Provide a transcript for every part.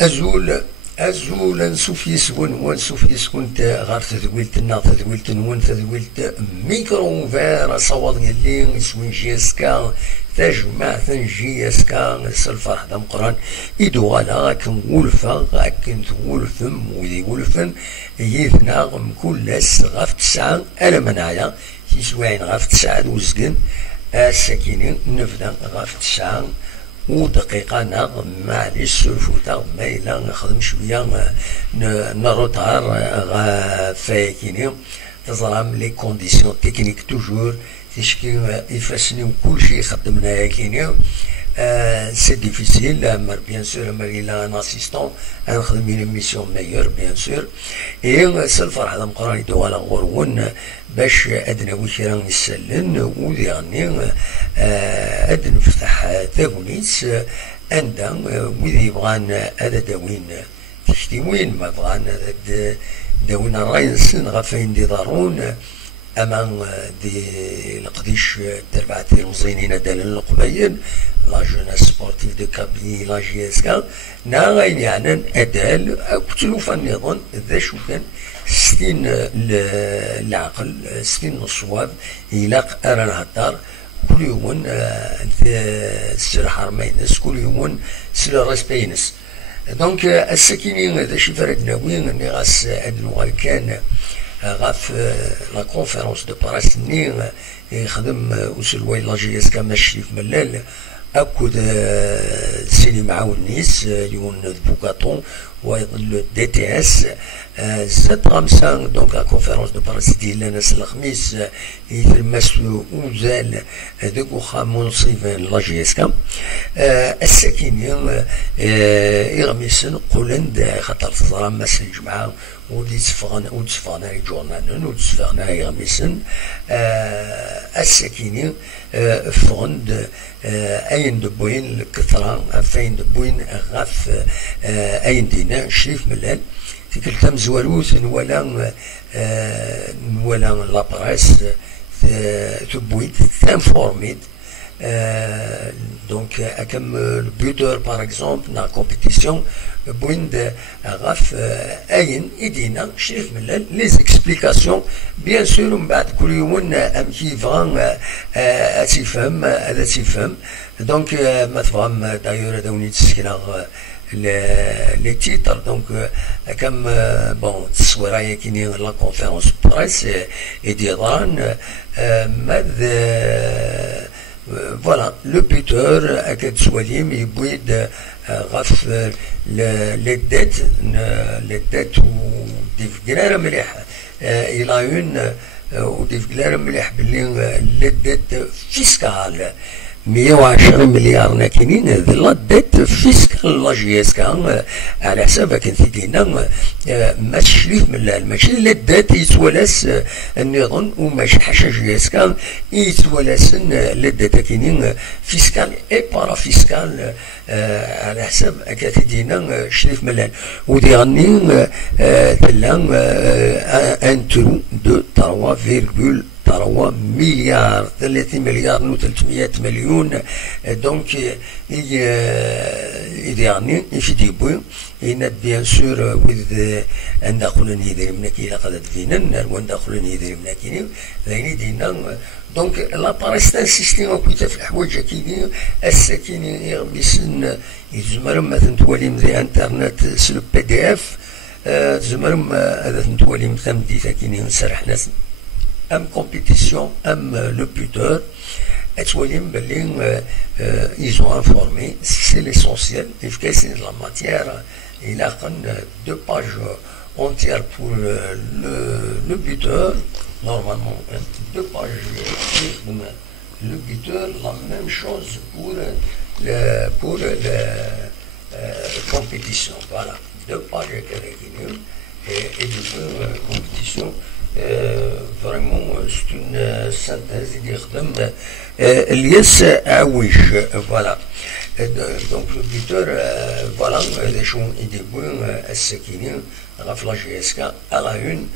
أزول نسوف يسكن ونسوف يسكن غير تذويلت نون تذويلت ميكرو فير صوت اللي يسوين جيسكا تجمع تنجيسكا الفرح دا مقران إدو غالا كنولفا كنتولفم وذي ولفن يثنا مكلس غاف تسعة أنا منايا يسوين غاف تسعة وزقن السكينين نبدا غاف تسعة ودقيقة ناغ معليش سلفوتا ما إلا نخدم شوية نروتار فايكيني تظلم لي كونديسيون تكنيك توجور تشكي يفاسني وكلشي يخدمنا كيني سي ديفيسيل بيان سور مر إلا ان اسيستون نخدم une ميسيون ميور بيان سور اي الفرح هذا مقران يدو على غورون باش ادنا وكرا نسلن وذيغني اد نفتح تاغونيس عندها وذي يبغان هذا داوين تشتي وين ما بغان داوين الراي نسن غفاين دي ضارون امان دي القديش تربع تيرمزينين دال القبايل لا جوناس سبورتيف دو كابي لا جي اس كا ناغين يعني ادال كتلو فنظن ذا شو كان ستين العقل ستين الصواب يلاق ارى الهدار كل يوم السرح رمينس كل يوم سل راسبينس دونك السكينين ذا شي فرد ناويين اني غاس ادنو كان غاف لا كونفيرونس دو باريس ني يخدم وصل وين لا جي اس كا ماشي في ملال اكود السينما عاونيس يون بوكاتون ويظل دي تي اس زاد غامسا دونك لا كونفيرونس دو باريس ديال ناس الخميس يتلمس وزال هذوك واخا منصفين لا جي اس كا الساكنين يغمسن قولند خاطر تظهر ماس الجمعه ودي تسفغنا جورنال وتسفغنا يغمسن الساكنين فغند اين دبوين الكثرة فين دبوين غاف اين دينا شريف ملال تكلتم زواروث نولا لابريس تبويت تنفورميت دونك كم البيوتور باغ اكزومبل نا كومبيتيسيون بوين غاف اين ايدينا شريف ملال لي زيكسبليكاسيون بيان سور من بعد كل يوم ام كيفان تيفهم هذا تيفهم دونك ما تفهم دايور داوني تسكنا لي تيتر دونك كم بون التصويره كاينين لا كونفيرونس بريس ايديران ماذا فوالا لو بيتور اكاد سواليم يبويد غاف لي ديت ودي فكراره مليح الى اون ودي فكراره مليح باللي لي ديت فيسكال 110 مليار ناكينين لا ديت فيسكال لا جي اس كا على حساب كنت دينا ماشي شريف من ماشي لا ديت يتولاس النظام وماشي حاشا جي اس كا يتولاسن لا ديت كاينين فيسكال اي بارا فيسكال على حساب كاتي دينا شريف ملال ودي غني تلا ان ترو دو 3 مليار 30 مليار نو 300 مليون دونك يعني يفيدي بوي إن بيان سور وذ أن دخلنا يدير منك إلى قد فينا وأن دخلنا يدير منك ذيني دينا دونك لا باريس تنسيستي كنت في الحوايج كيدي الساكن يغمسن يزمر مثلا توالي من الانترنت سلو بي دي اف زمر هذا توالي مثلا دي ثاكيني نسرح ناس ام كومبيتيسيون ام لو بوتور اتوليم باللي يزون انفورمي سي ليسونسيال افكاسين لا ماتيير الى قن دو باج entière pour le buteur, normalement deux pages le buteur, la même chose pour la compétition, voilà, deux pages et deux compétitions. Vraiment c'est une synthèse Elias Awish, voilà. Donc le buteur, voilà, les gens ils débrouillent à ce qu'il y a la GSK à la une,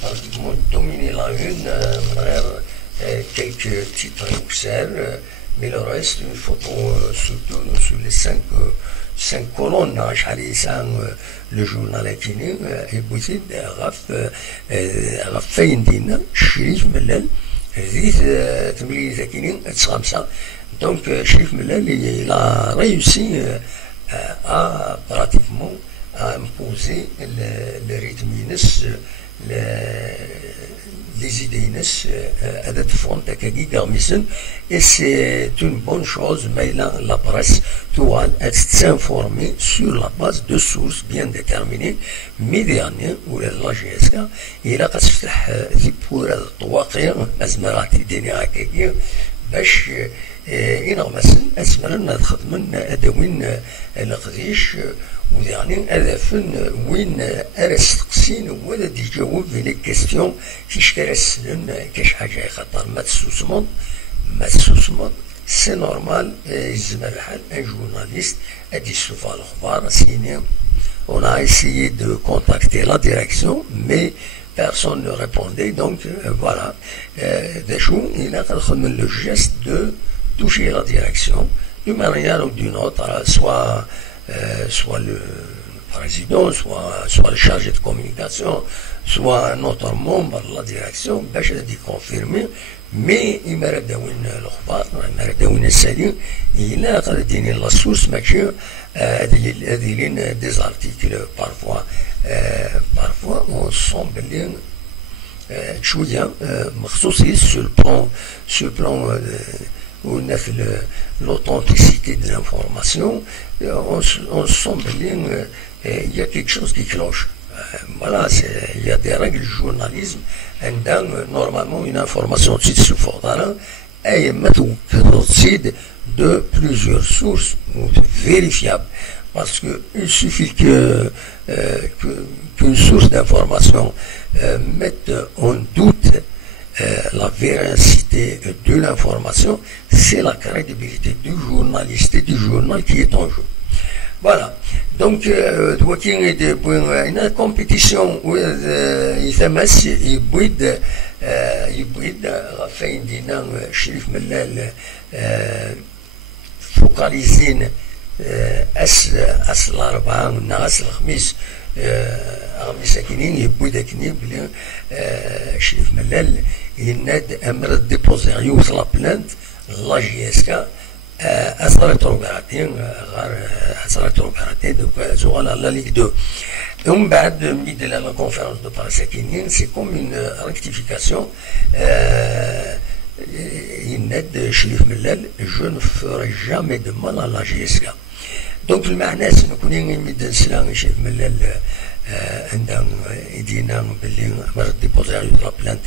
pratiquement dominé la une, quelques titres XL, mais le reste, une photo sur les cinq colonnes, le journal Akini, et Boussid, Rafaïndina, Chérif Mellal, donc Chérif Mellal, il a réussi à pratiquement à imposer le rythme, les idées, et c'est une bonne chose, mais la presse doit s'informer sur la base de sources bien déterminées, médianées, ou la GSK, il a pour الطواقي أزمرات الدنيا هكاكيا باش مثلا أسمرنا خدمنا أدوين القديش ويعني أذافن وين أرستقسين ولا دي جواب لي كيستيون كيش كرسلن كاش حاجة خطر ما تسوسمون سي نورمال يزمر الحال ان جورناليست ادي يشوف الأخبار سيني. On a essayé de contacter la direction, mais personne ne répondait, donc voilà. Dachou, il a fait le geste de toucher la direction d'une manière ou d'une autre, soit le président, soit le chargé de communication, soit un autre membre de la direction, باش confirmer. Mais il m'a redonné l'okhbar, il m'a redonné le salut, il a redonné la source, des articles parfois on semble شوية مخصوصي sur le plan où on a fait l'authenticité de l'information, on semble il y a quelque chose qui cloche. Voilà, il y a des règles du journalisme. Normalement, une information est de plusieurs sources vérifiables. Parce qu'il suffit qu'une source d'information mette en doute la véracité de l'information, c'est la crédibilité du journaliste et du journal qui est en jeu. Voilà. Donc, une compétition où il hybride, Rafaïn Dinan, Chérif Mellal, focalisين أس الأربعة والناس الخميس مساكنين يبوي داكني بلي شريف ملال يناد أمر ديبوزي يوصل لابلانت لا جي اس كا أثرت روبراتين غير أثرت روبراتين دوك زغال لا ليغ دو. ومن بعد ملي لا كونفيرونس دو باريس ساكنين سي كوم اون ريكتيفيكاسيون. يناد شريف ملال je ne ferai jamais de mal à la GSK. Donc المعنى نكون يمد نسلا شريف ملال عندنا يدينا باللي مرض ديبوزير يطلع بلانت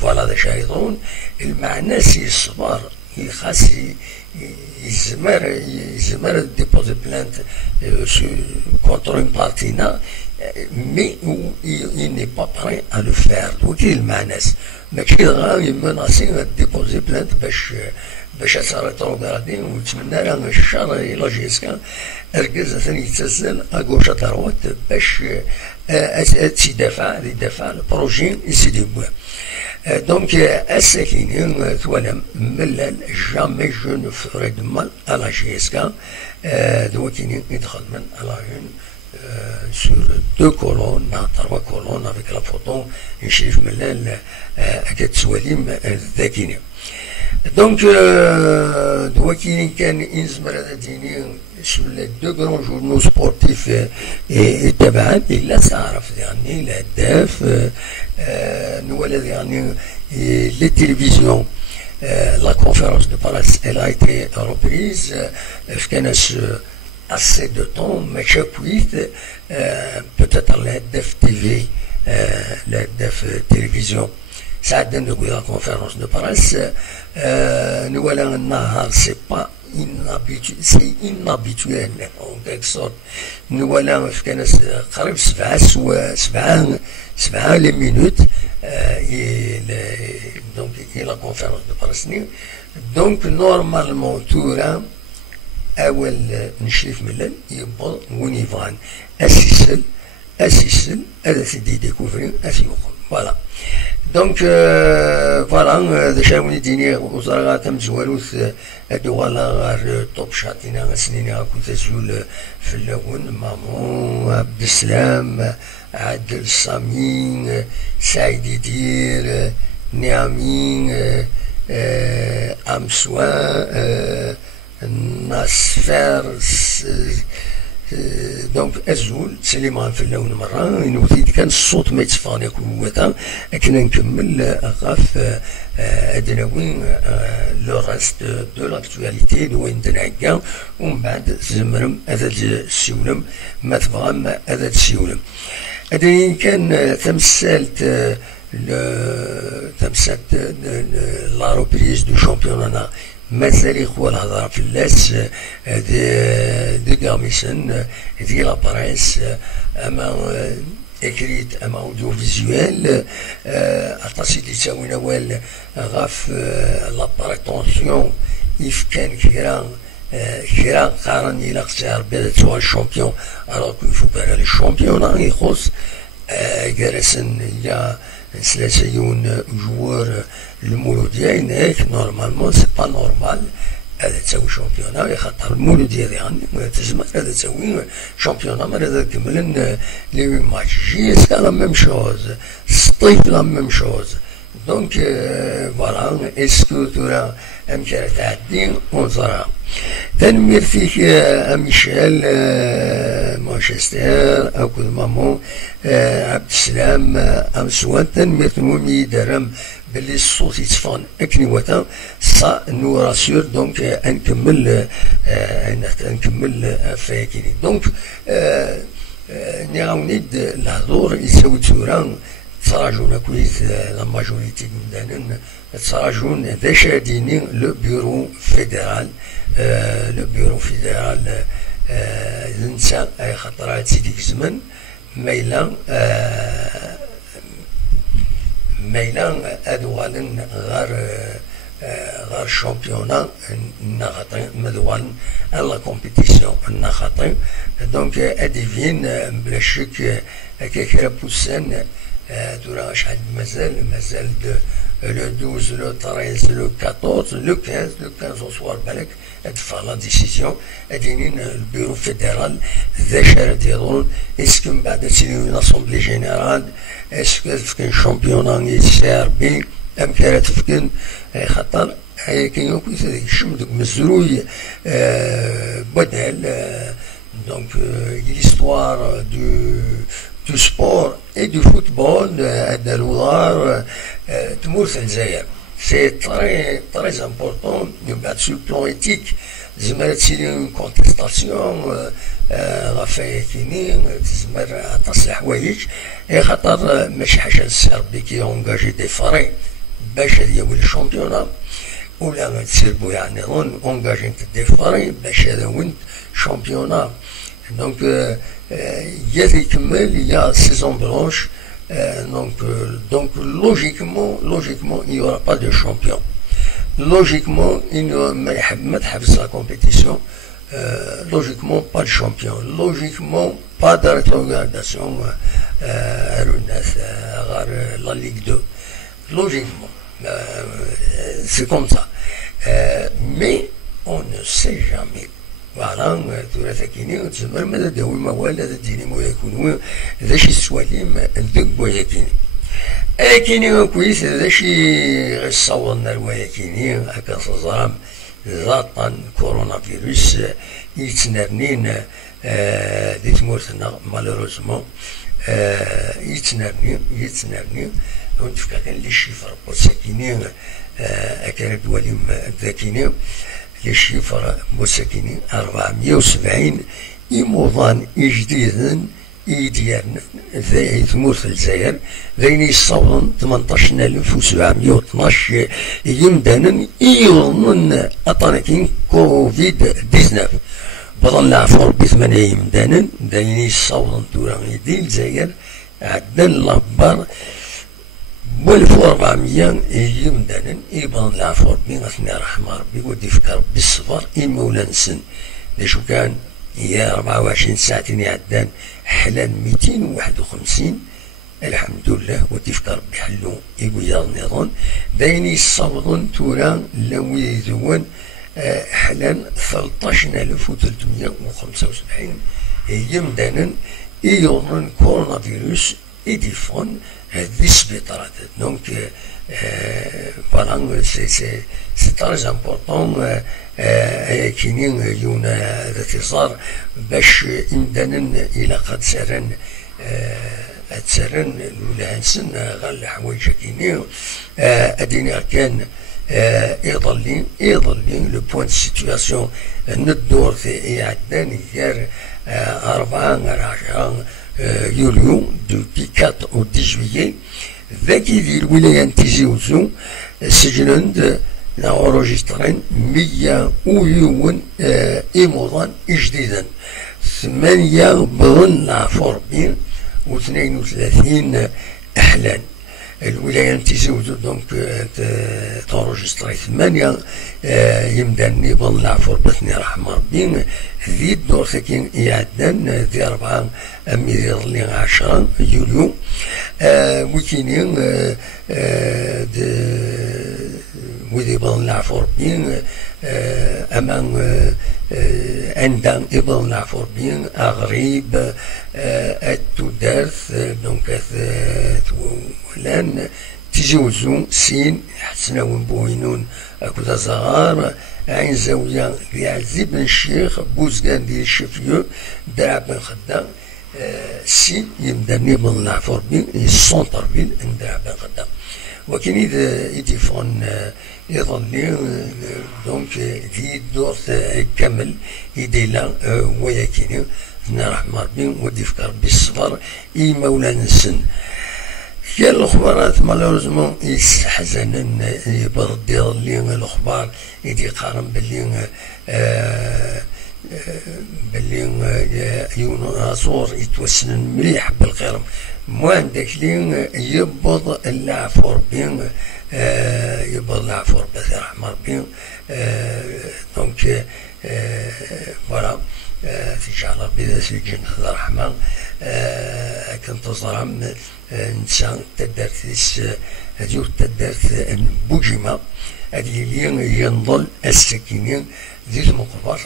فوالا ذا شايطون. المعنى سي الصبر خاص يزمر ديبوزي بلانت contre une partie mais il n'est pas prêt à le faire. Donc il menace. Mais il menace de déposer plainte باش تروغادي ونتمنى لها الشر الى جيسكا ركز ثاني يتسلل اغوش دروات باش تدافع البروجي يسيدي بوا. Donc الساكنين توالم ملال jamais je ne ferai de mal à la GSK. دوكين يدخل من على sur 2 colonnes, 3 colonnes avec la photo Chérif Mellal Akatswalim Dakini. Donc, Douakini كان يزمر هذا sur les 2 grands journaux sportifs et تبعا إلا تعرف يعني الهداف نولد يعني les télévisions. La conférence de Paris elle a été reprise كان assez de temps, mais chaque week, peut-être la DEF TV, la DEF télévision, ça donne de la conférence de presse. Nous allons nahar, c'est pas inhabituel, c'est inhabituel en quelque sorte. Nous allons faire 7 les minutes, donc il y a la conférence de presse. Donc normalement tout là. أول نشريف ملال يبقى وين يفان أسيسل هذا سيدي ديكوفرين أسيوخ. Voilà. Donc فوالا ذا شاوني ديني وزرا تمزوالوث ادوغالا غار طوب شاطينا سنين هاكو تزول في اللون مامون عبد السلام عادل سامين سعيد يدير نعمين امسوا ناصفر دونك ازول سليمان في اللون مره نوثيد كان الصوت ما يتصفاني كوتا لكن نكمل غاف ادناوين لو راست دو لاكتواليتي وين دنعكا ومن بعد زمرم هذا السيولم ما تبغى هذا السيولم هذا كان تمثلت لا روبريز دو شامبيونانا مازال يخوى الهضره في اللاس دي كاميسن دي لاباريس اما اكريت اما اوديو فيزيوال اطاسي اللي تساوي نوال غاف لاباري طونسيون اف كان كيران قارن الى اختيار بدا تسوى الشامبيون الوغ كو يفو بارا لي شامبيونا يخص جالسن يا ثلاثة جوار المولوديين هيك نورمالمون سي با نورمال هذا تسوي شامبيونا يخاطر المولودية يعني تزمر هذا تسوي شامبيونا مرة هذا كملن لي ماتش جي سي لا ميم شوز الصيف لا ميم شوز دونك فوالا اسكو تورا امكانة تعدي ونزرها تنمير فيك ميشيل مانشستر او كل مامون عبد السلام امسوان تنمير تنومي درم باللي الصوت يتصفان اكني وتا سا نو راسور دونك نكمل فاكيني دونك نعاونيد الهضور يساوي تورا تصراجون كويس لا ماجوريتي من تصراجون ذا شاديني لو بيرو فيدرال الانسان اي خطرات سيديك زمن ميلان ادوالن غار شامبيونا نخاطين مدوالن لا كومبيتيسيون نخاطين دونك اديفين بلا شك كيكرا بوسان دورا شحال مازال لو 12 لو 13 لو 14 لو 15 وصوار بالك ادفع لا ديسيزيون ادينين البيرو فيدرال ذا شارد يضرون اسكو من بعد تسيرين لاسومبلي جينيرال اسكو تفكن شامبيونا يسير بي ام كان تفكن خاطر كاين يوكو يشم دوك مزروي بدل دونك l'histoire du sport et du football de l'Ouar تمورث الجزائر سي très important sur le plan éthique زعما تسيري اون كونتيستاسيون غافا كيني تزمر تصلح حوايج خاطر ماشي حاجه السربي كي اونجاجي دي فري باش يولي الشامبيونا ولا تسيربو يعني اونجاجي دي فري باش هذا ولد شامبيونا دونك يا يكمل يا سيزون بلونش donc logiquement il n'y aura pas de champion. Logiquement ما تحبس la compétition. Logiquement pas de champion. Logiquement pas de rétrogradation la Ligue 2. Logiquement c'est comme ça. Mais on ne sait jamais. فوالا ثلاثة كيني وتزمر ماذا داوي موال هذا ديني مو يكونوا هذا شي السواليم ذوك بويا كيني كيني كويس هذا شي غيصورنا الوايا كيني هكا صزرام زاطن كورونا فيروس يتنرنين دي تمورتنا مالوروزمون يتنرنين ونتفكا كان لي شيفر بوساكيني أكان دواليم ذاكيني لي شيفر مساكينين 470 إيموضان جديدا إيديان ذي تمورث الجزائر ذين يصورن 18712 يمدانا إيضاً أطانكين كوفيد 19 بضل العفور ب8 يمدانا ذين يصورن دوران يدي الجزائر عدن لابار 1400 يمدانا يبان العفور بين غثني رحمة ربي ودي فكر بالصفر المولانسن ليشو كان هي 24 ساعة يعدان حلال 251 الحمد لله وتفكر ربي حلو يقول نظن داين يصوغن تورا لو يذون حالا 13375 يمدانا يورن كورونا فيروس يديفون هذه السبيطرات. دونك فوالا سي تري امبورطون كاينين يونا هذا تصار باش امدانا الى قد سرن تسرن الولهانسن غير الحوايج كاينين ادينا كان يظلين لو بوان دو سيتواسيون ندور في عدنان غير 4 يوليو دو 4 او 10 جويي ذاكي دي الولاية تيزيوزو سجنند ناوروجيسترين 101 إيموضان جديدا 8 بضن عفوربين و32 أحلان. الولاية تيزيوزو دونك تورجستري 8 يمدان بضن العفور بثني رحمة ربي ذي الدور ساكن يعدان ذي 4 يظلي 10 يوليو وكينين وذي بضن العفور بين أمان عندهم إبضن العفور بين أغريب التدارث دونك ولان تجوزو سين حسناون بوينون أكودا زغار عين زاوية لعزي بن الشيخ بوزقان ديال الشفيو درع بن خدام سين يمدني بن العفور بين السونتر بين درع بن خدام. وكان يديفون يظلي دونك ذي الدور كامل يديلا وياكيني رحمة ربي وديفكر بالصبر اي مولانا السن. كاين الاخبارات مالوريزمون يستحزنن يبرد يظلي الاخبار يدي قارن باللي يوناصور يتوسن مليح بالخير موان داك لين يبض العفور بين يبض العفور بس رحمة ربي دونك فوالا تجعل ربي ذا سجن الرحمة كنت صرام نسان تدرس هذيو تدرس بوجمة هذه لين ينضل السكينين ذي المقبر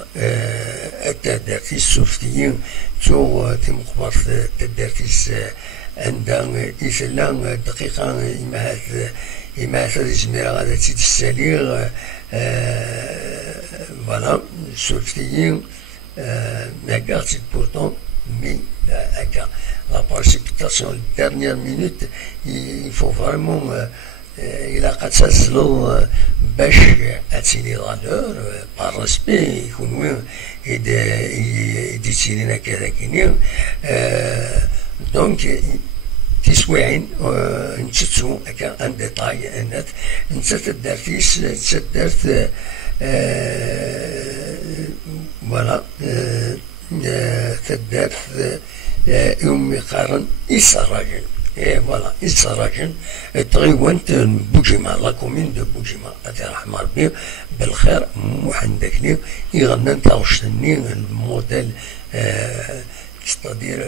التدرس السوفتيين تو تمقبر التدرس عندنا إسلام دقيقة إما هذا الزمير غادا تيد السليغ فوالا السوفتيين ما قالت بورتون مي هكا لا بريسيبيتاسيون dernière minute il faut vraiment إلا قد تسلو باش أتيني غالور بار ريسبي يكون وين يدي تينينا كذا كينين دونك تسويعين نتشتو هكا ان ديتاي انات نتا تدارتيس تدارت فوالا تدارت يوم يقارن إسراجل فوالا إسراجل تغيوانت بوجيما لا كومين دو بوجيما أتي رحمة ربي بالخير محندكني يغنى نتاوشتني الموديل c'est-à-dire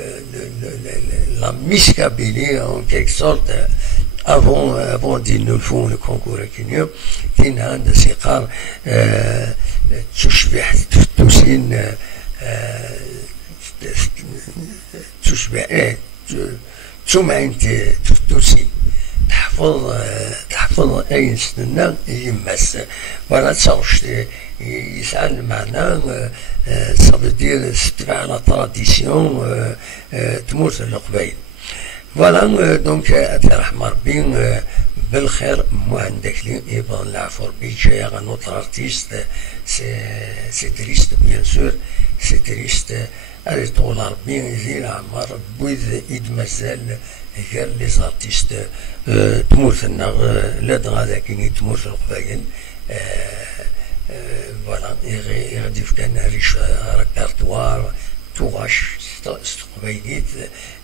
la miscabilité en quelque sorte avant d'ils nous font le concours كينيا كاين عند سيقار تشبه تفتوسين تشبه تسمعين تفتوسين تحفظ أي سنة يمس ولا تصوش يسأل معنا ça veut dire تبع لا تراديسيون تموت القبايل فوالا دونك أتي رحمة ربي بالخير مو عندك لي يبغى العفو ربي جاي غنوتر ارتيست سي تريست بيان سور سي تريست هذه طول ربي يزيد عمر بويذ إيد مازال غير لي زارتيست تموت لنا لا دغا كاين تموت القبايل فوالا يغدي كان ريش ريبرتوار توغاش قبايليت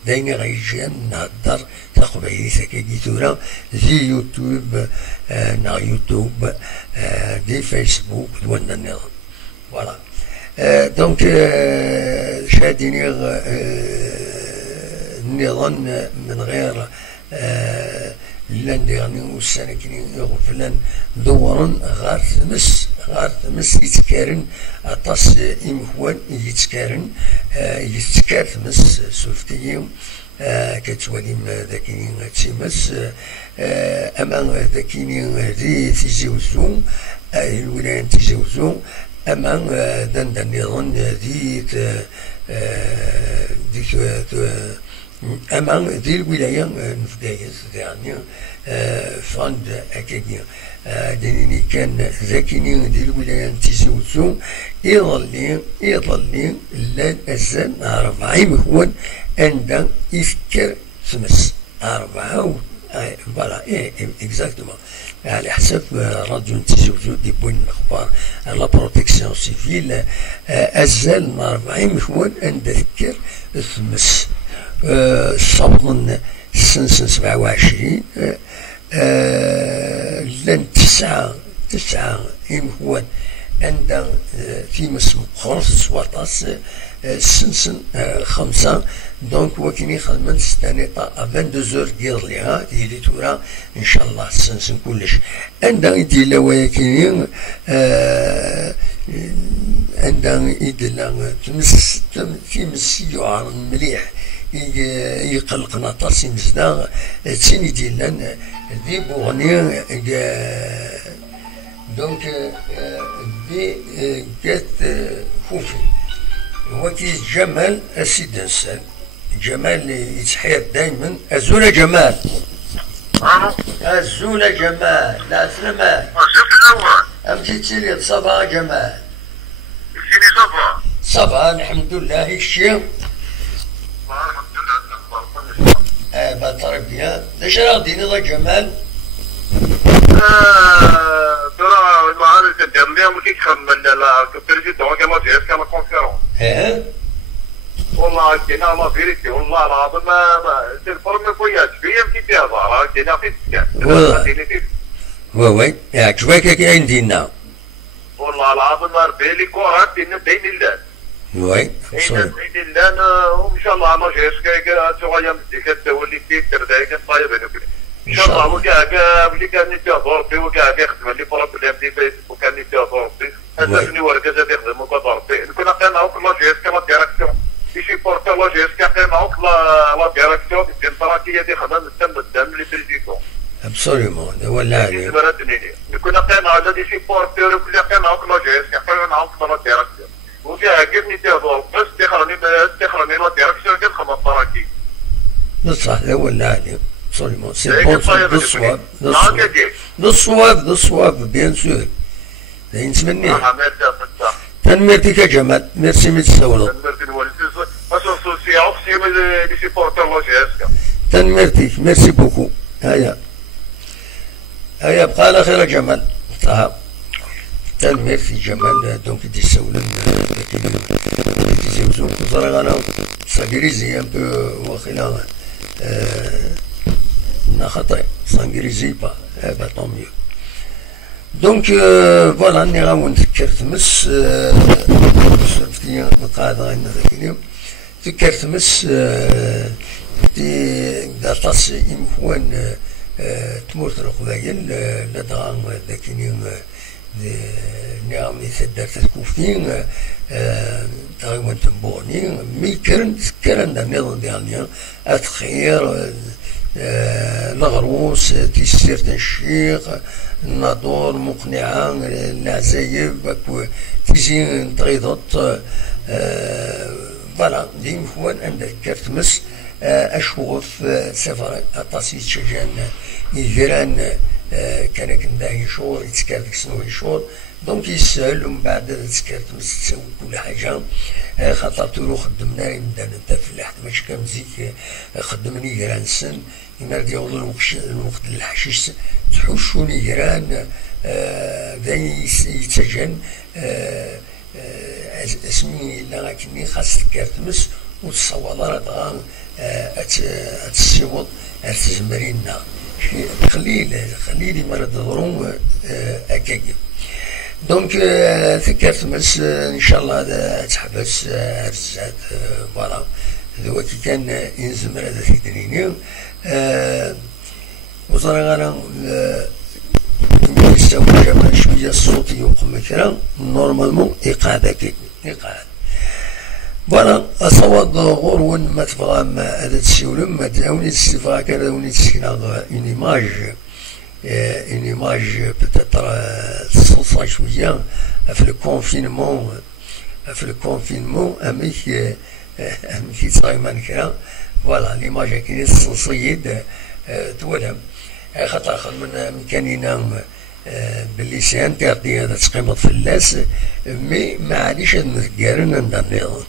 دايما غيجي نهضر تقبايليت هكا كيتورا زي يوتيوب نا يوتيوب دي فيسبوك دوانا النظام فوالا دونك شاديني النظام من غير لان يعني والسنة كني يغفلن دورا غار تمس يتكارن أطاس إمكوان يتكار تمس سوفتيهم كتوليم ذاكيني تيمس أما ذاكيني هذه تيزيوزو الولاية تيزيوزو أما دان نظام ديك أما ذي الولاية نفدايز يعني فاند أكاديا ديني كان ذاكيني ذي الولاية تيزيوزو يظلي لان أزال 4 مكون عند يفكر تمس 4 فوالا اكزاكتومون على حسب راديو تيزيوزو دي بوين الاخبار لا بروتيكسيون سيفيل أزال 4 مكون عند يفكر تمس صبغن سنة 27 لان 9 يمكن عند في مسمو خمس وطاس سنسن 5 دونك وكيني خدمن ستانيطا 22 كير ليها ديالي تورا ان شاء الله سنسن كلش عندها يدير وكيني عندها يدير تمس يعار مليح يقلقنا طاسي مزنا تسيني ديالنا دي بوغني دونك دي كات خوفي وكي جمال السيد انسان جمال يتحيا دايما ازول جمال ازول جمال لا سلامات امشي تسيري صبا جمال صبا الحمد لله الشيخ بطربيا ليش راضيني ذا جمال؟ ترى المعارض الدولية ممكن تخمن لا كبرجي دونك ما جيت كما كونفيرون. والله كنا لا فيريتي والله العظيم ما تنفرم فيها شوية يمكن فيها ظهر كنا في السكان. وي عجبك كي عندنا. والله العظيم ربي كورات بين الله. وي بين الله وإن شاء الله ما جيش كي تغير مزيكا تولي فيك تردايك طايب إن شاء الله وكاع ملي كان يتهضر بي وكاع يخدم لي بروبليم دي فيسبوك كان يتهضر بي هذا شنو ورقه زاد يخدم وكضر بي كنا قيناو لا جي اس كا لا ديريكسيون يشي بورتا لا جي اس كا قيناو لا ديريكسيون ديال التراكيه دي خدام الدم الدم لي بريزيدون ابسوليومون هو اللي كنا قيناو على دي شي بورتور وكل قيناو لا جي اس كا قيناو لا ديريكسيون وكاع كيفني تهضر بس تخرني لا ديريكسيون كتخدم التراكي بصح هو اللي absolument, c'est bon, de soif, bien sûr. نتمنى. تنمرتك يا جمال، ميرسي متساولة. تنمرتك، ميرسي بوكو. هيا بقى على خير يا جمال. تنمرتي جمال دونك دي ساولة دي زوزو كوزارا غانا ساكريزي ان بو واخيلا خطأ سانغريزي با با طون ميو دونك فوالا راني غاون نفكر تمس شفتي مقاعد غاينا ذاك اليوم فكر تمس دي داطاس إمكوان تمورت القبايل لدغا ذاك اليوم نعم يسدر تكوفين غاون تنبوني مي كرن دا نظام ديالنا أتخير الغروس تيسير تنشيق الناظور مقنعة العزايب تيجي تغيضت فوالا ديما خوان عندك كرتمس أشوف سفر أطاسي تشجان يجران كان كندا يشور يتكار ديك سنو يشور دونك يسهل ومن بعد تكرتمس تسوي كل حاجة خاطر تورو خدمنا يمدان انت فلاح ماشي كمزيك خدمني جيران سن يمرد يوضل الوقت الحشيش تحوشوني جيران ذي يتجن اسمي لكني خاص تكرتمس وتصور دغا اتسيوض اتزمرينا خليلي مرض ضرون اكاكي دونك فكرت مس ان شاء الله تحبس رزات فوالا ذو كان ينزم هذا تدريني وصار أنا يسوي جمال شوية صوتي وقم كلام نورمالمون إقعاد أكيد إقعاد فوالا أصوات غور ما تبغى ما هذا السيولم ما تاوني تستفا كذا وني تسكنا اون ايماج بتاتر تصوصا شوية في الكونفينمون أميك تصايمان كذا فوالا ليماج كاين تصوصيد تولهم خاطر من كانينا باللي سي انتردي هذا تقيمط في اللاس مي معليش نذكرن نضنيض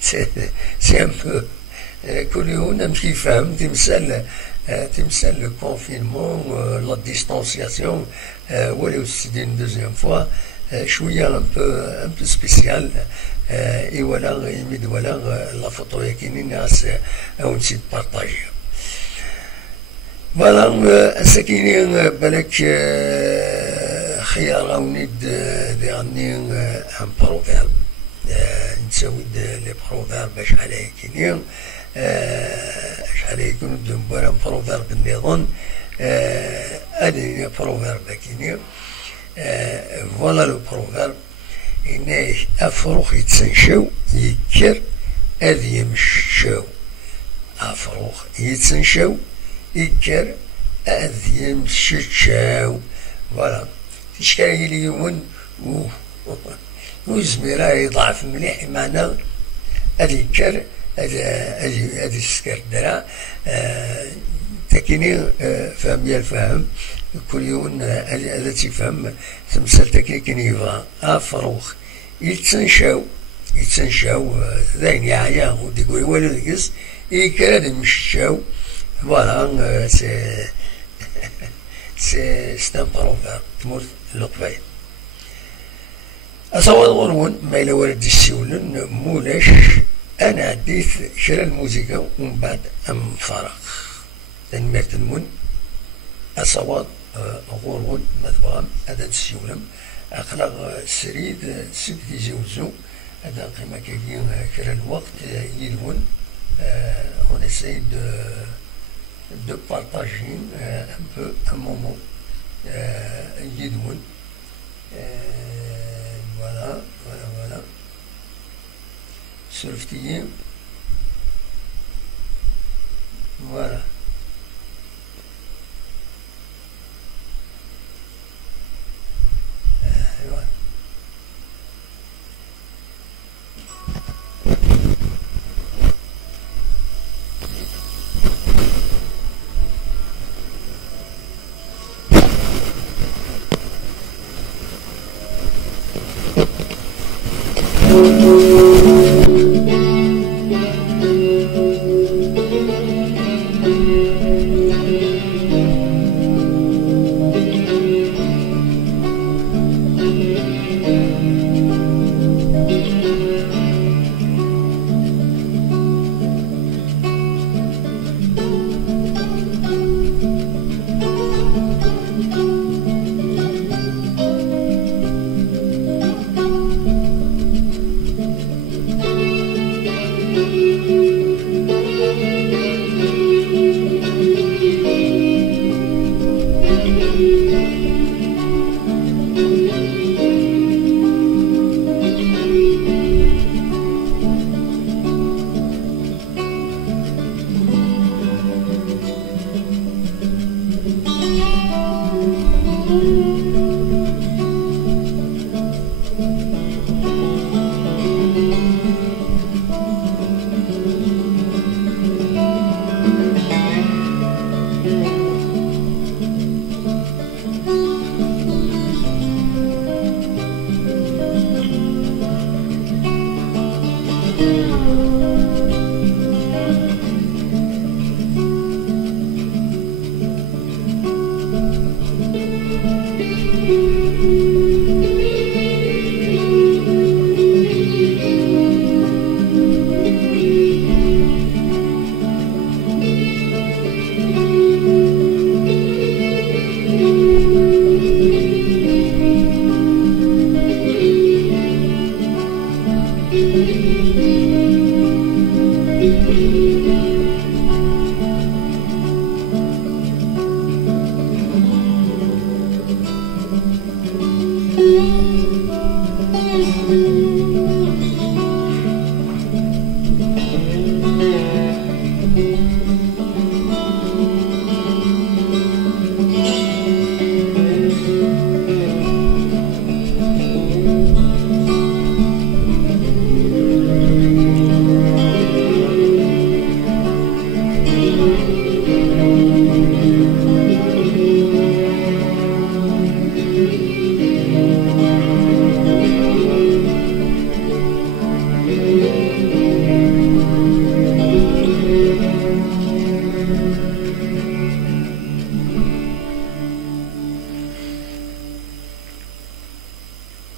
سي ان بو كل يوم نمشي فاهم تمثال لو كونفينمون لا ديستانسياسيون ولو سيدين دوزيام فوا شويه ان بو سبيسيال اي ولا يمد ولا لا فوتو يكيني ناس اون سيت بارطاجي فوالا ساكينين بالك خيار ونيد ديرني ان بروفيرب نسوي لي بروفيرب شحال كاينين شحال يكونوا دمبر ان بروفيرب النظام ادي بروفيرب كاينين فوالا لو بروفيرب إنه أفروخ يتسنشو يكر أذ يمشو أفروخ يتسنشو يكر أذ يمشو فوالا تشكال يلي يومن وزميرا يضعف مليح معنا أذ يكر أذ يسكر درا تكيني فهم يالفهم كل يوم أذ تفهم تمثال تكني كنيفا أفروخ يتسنشاو ذاين يعيا وديقول والو ديكس يكرا دمشاو فوالا سي ستان بروفير تموت لقبايل أصوات غرون ما إلا ورد السيولن مولاش أنا عديت شرا الموسيقى ومن بعد أم فارغ تنميرت المون أصوات غرون مثبغم أدات السيولم أخلاق سريد سبت يزوزو هذا قيمة كاين كرا الوقت يلون on essaye de partager un peu un moment يلون voilà سلفتي voilà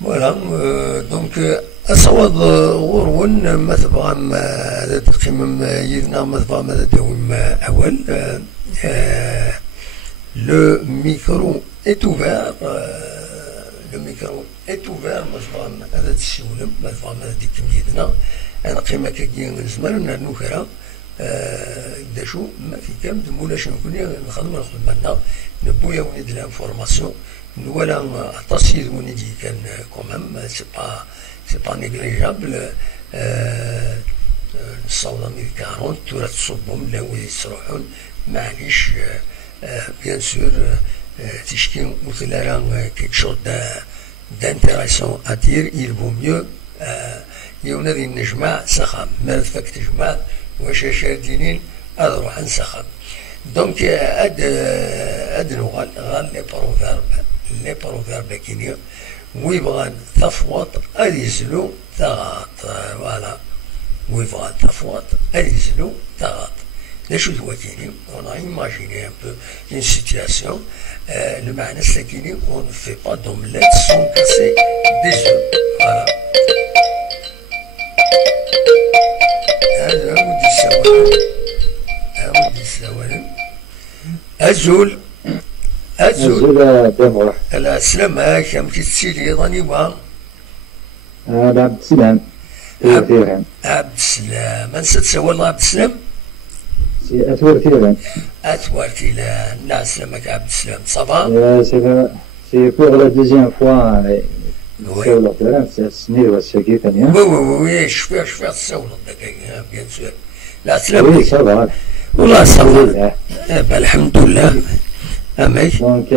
فوالا دونك أصوات غورون ما تبغى هذا تقييم يدنا ما تبغى ما تداوم أول le micro est ouvert le micro est ouvert ما تبغى هذا تسولم ما تبغى ما ديك يدنا أنا قيمة كي زمان نوكرا دا شو ما في كام دمولا شنو كنا نخدمو الخدمة نبويا ونيد لانفورماسيون ولا التصيد ونيدي كان كومام سي با نيغليجابل الصودا ميل 40 تورا تصبهم لا وين يسروحون معليش بيان سور تشكي مثلا راه كيك شوز دانتيريسون اتير il vaut mieux يونا ذي نجمع سخم ما فك تجمع واش شادينين اروح نسخم دونك اد نغال لي بروفيرب كينيا ويبغى تفوط اريزلو تغاط فوالا ويبغى تفوط اريزلو تغاط لاشو هو كيني on a imaginé un peu une situation المعنى الساكيني on ne fait pas d'omelette sans casser des œufs voilà هذا ودي السوالم أزول دموح السلام كم تسيلي ظني با عبد السلام عبد السلام من ستسول عبد السلام أثور تيران لا سلامك عبد السلام صافا c'est pour la deuxième fois sur le terrain cette سنين والساقي ثانية وي شفيع تسول دقيقة بيان سور لا سلامك oui ça va والله صافا الحمد لله امي donc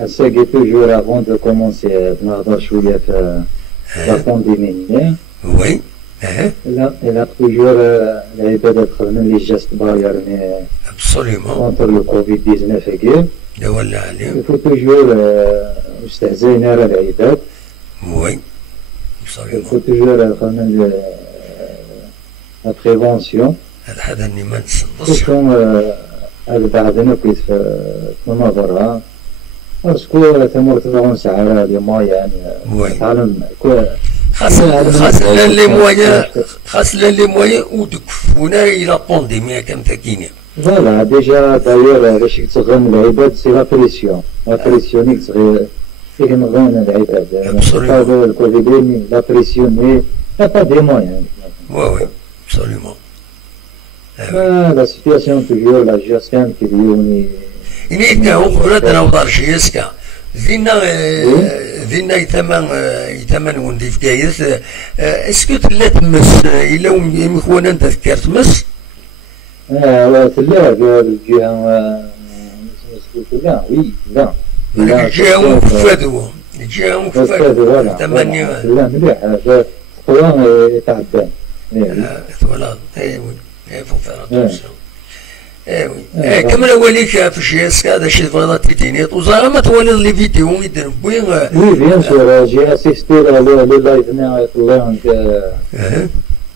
الساقي toujours avant de commencer نهضر شوية في la pandémie وي il a toujours العبادة تخدم لي جاست بارير مي absolument contre le Covid-19 كي لا ولا عليهم il faut toujours مستهزئين على العباد وي il absolument faut toujours خدم la prévention هذا حدا اني ما نتصدقش خصوصا هذا بعدنا كيف في المناظرة باسكو تمر تدعون سعر لي مويان تعلم خاصنا لي مويان ودكفونا الى بانديميا كم تاكيني فوالا ديجا داير باش تغن العباد سي لا بريسيون فيه نغن العباد هذا الكوفيدين لا بريسيون مي با دي مويان وي absolument la situation toujours la gestion qui vient إني وقراتنا وضرشيسكا ذينا يتمن وندي في كايس اسكو تلا تمس إلا مخوانا انت ذكرت تمس تلا الجهة لا وي لا الجهة مفادو تمني لا مليح هذا قوام يتعدى فوالا ايوي فو فير ايوي كما وليك في جيسكا هذا شي تبغى تيديني وزعما ما تولي لي فيديو يدير بوين وي بيان سور جي اسيستي لو لايف نا يطلعون لا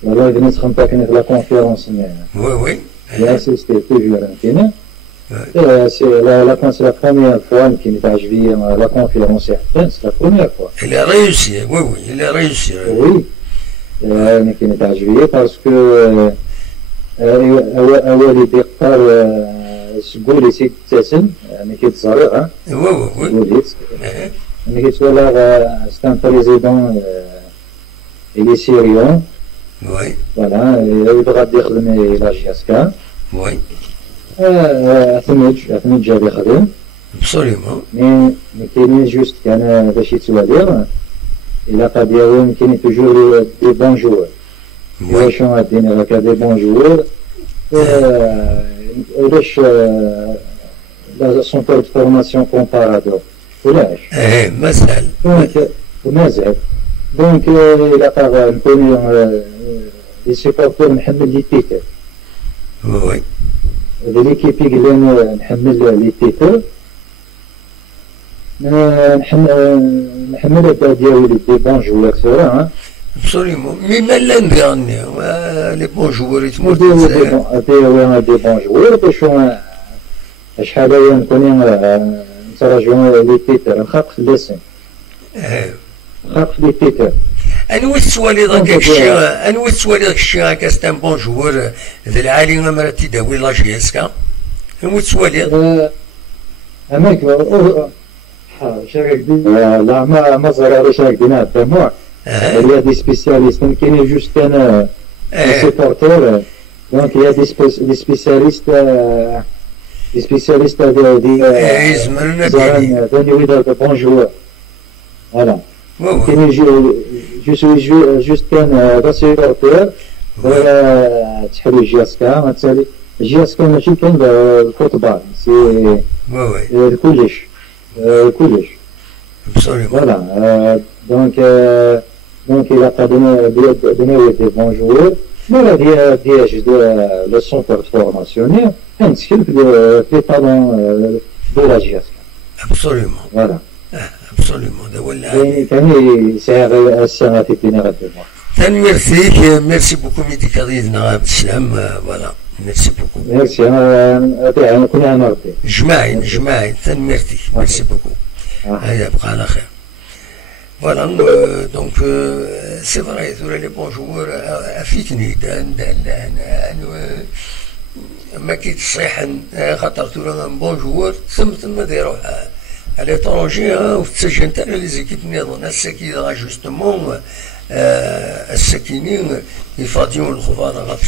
لايف نسخن تاكني في لا كونفيرونس وي وي جي اسيستي توجور كاين سي لا بروميير فوا يمكن تعجبني لا كونفيرونس حتى سي لا بروميير فوا il a réussi وي il a réussi وي يمكن تعجبني باسكو أولي ديقتار سقولي سيد تاسم يعني كيتصارع سقولي يعني كيتولى ستان بريزيدون إلي سيريون فوالا يبغى يخدم إلى جياسكا أثمج غادي يخدم ابسوليومون مي كاينين جوست كان باش يتوالي إلا قد يكون كاينين توجور دي بون جوور واش غاديين هكا دي بون جوور علاش لا سونتور دو فورماسيون كومبارادور علاش مازال دونك إلا قا نكون لي سيبورتور نحمل لي تيتر وي ليكيب قال نحمل لي تيتر نحمل هذا ديالي دي بون جوار صراحه absolument mais مالن غاني لي بون جوار يتموت دي بون جوار باش شحال نكون نتراجعوا لي تيتر نخاف اللسان خاف لي تيتر. انوي السوالي داك الشيء انوي السوالي داك الشيء هكا سي ان بون جوور ذا العالي ما تيداوي لا جي اس كا انوي السوالي اماك شاك لا ما زرع شاك دينا الدموع il y a des spécialistes كاين جوست انا سيبورتور دونك il y a des spécialistes يزمرنا دوني ويدا بون جوور فوالا كاين جو سوي جوست كان سيبورتور ولا تحل جياسكا مثلا جياسكا ماشي كان الفوتبال سي كلش كلش فوالا دونك il a pas donné des bons joueurs mais là il le centre formationnel inscrit les talents de la GSK. Absolument. Voilà. Absolument. ده ولا كان ساعة الساعة تبينا merci beaucoup ميدي كريم عبد السلام voilà merci beaucoup. Merci أنا كنا نرضي. جماعين merci beaucoup. هيا بقى على خير. Voilà, donc c'est vrai, les bons joueurs أفيتني ما كيتصيح خاطر تقول بون جوور ثم ديروه à l'étranger وتسجل انت لي زيكيب نظن الساكي جوستومون الساكنين يفاضيون الخضار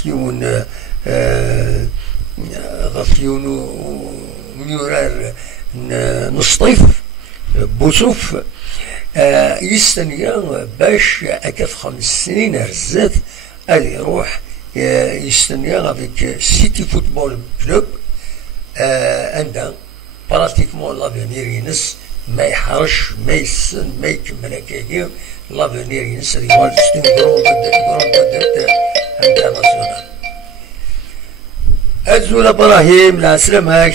غافيون ميورار نصطيف بوسوف يستنيا باش هكا في 5 سنين رزات غادي يروح يستنيا افيك سيتي فوتبول كلوب عندها براتيكمون لافونير ينس ما يحرش ما يسن ما يكمل هكايا لافونير ينس هذه هو غرون انترناسيونال. الزول ابراهيم لا سلامك.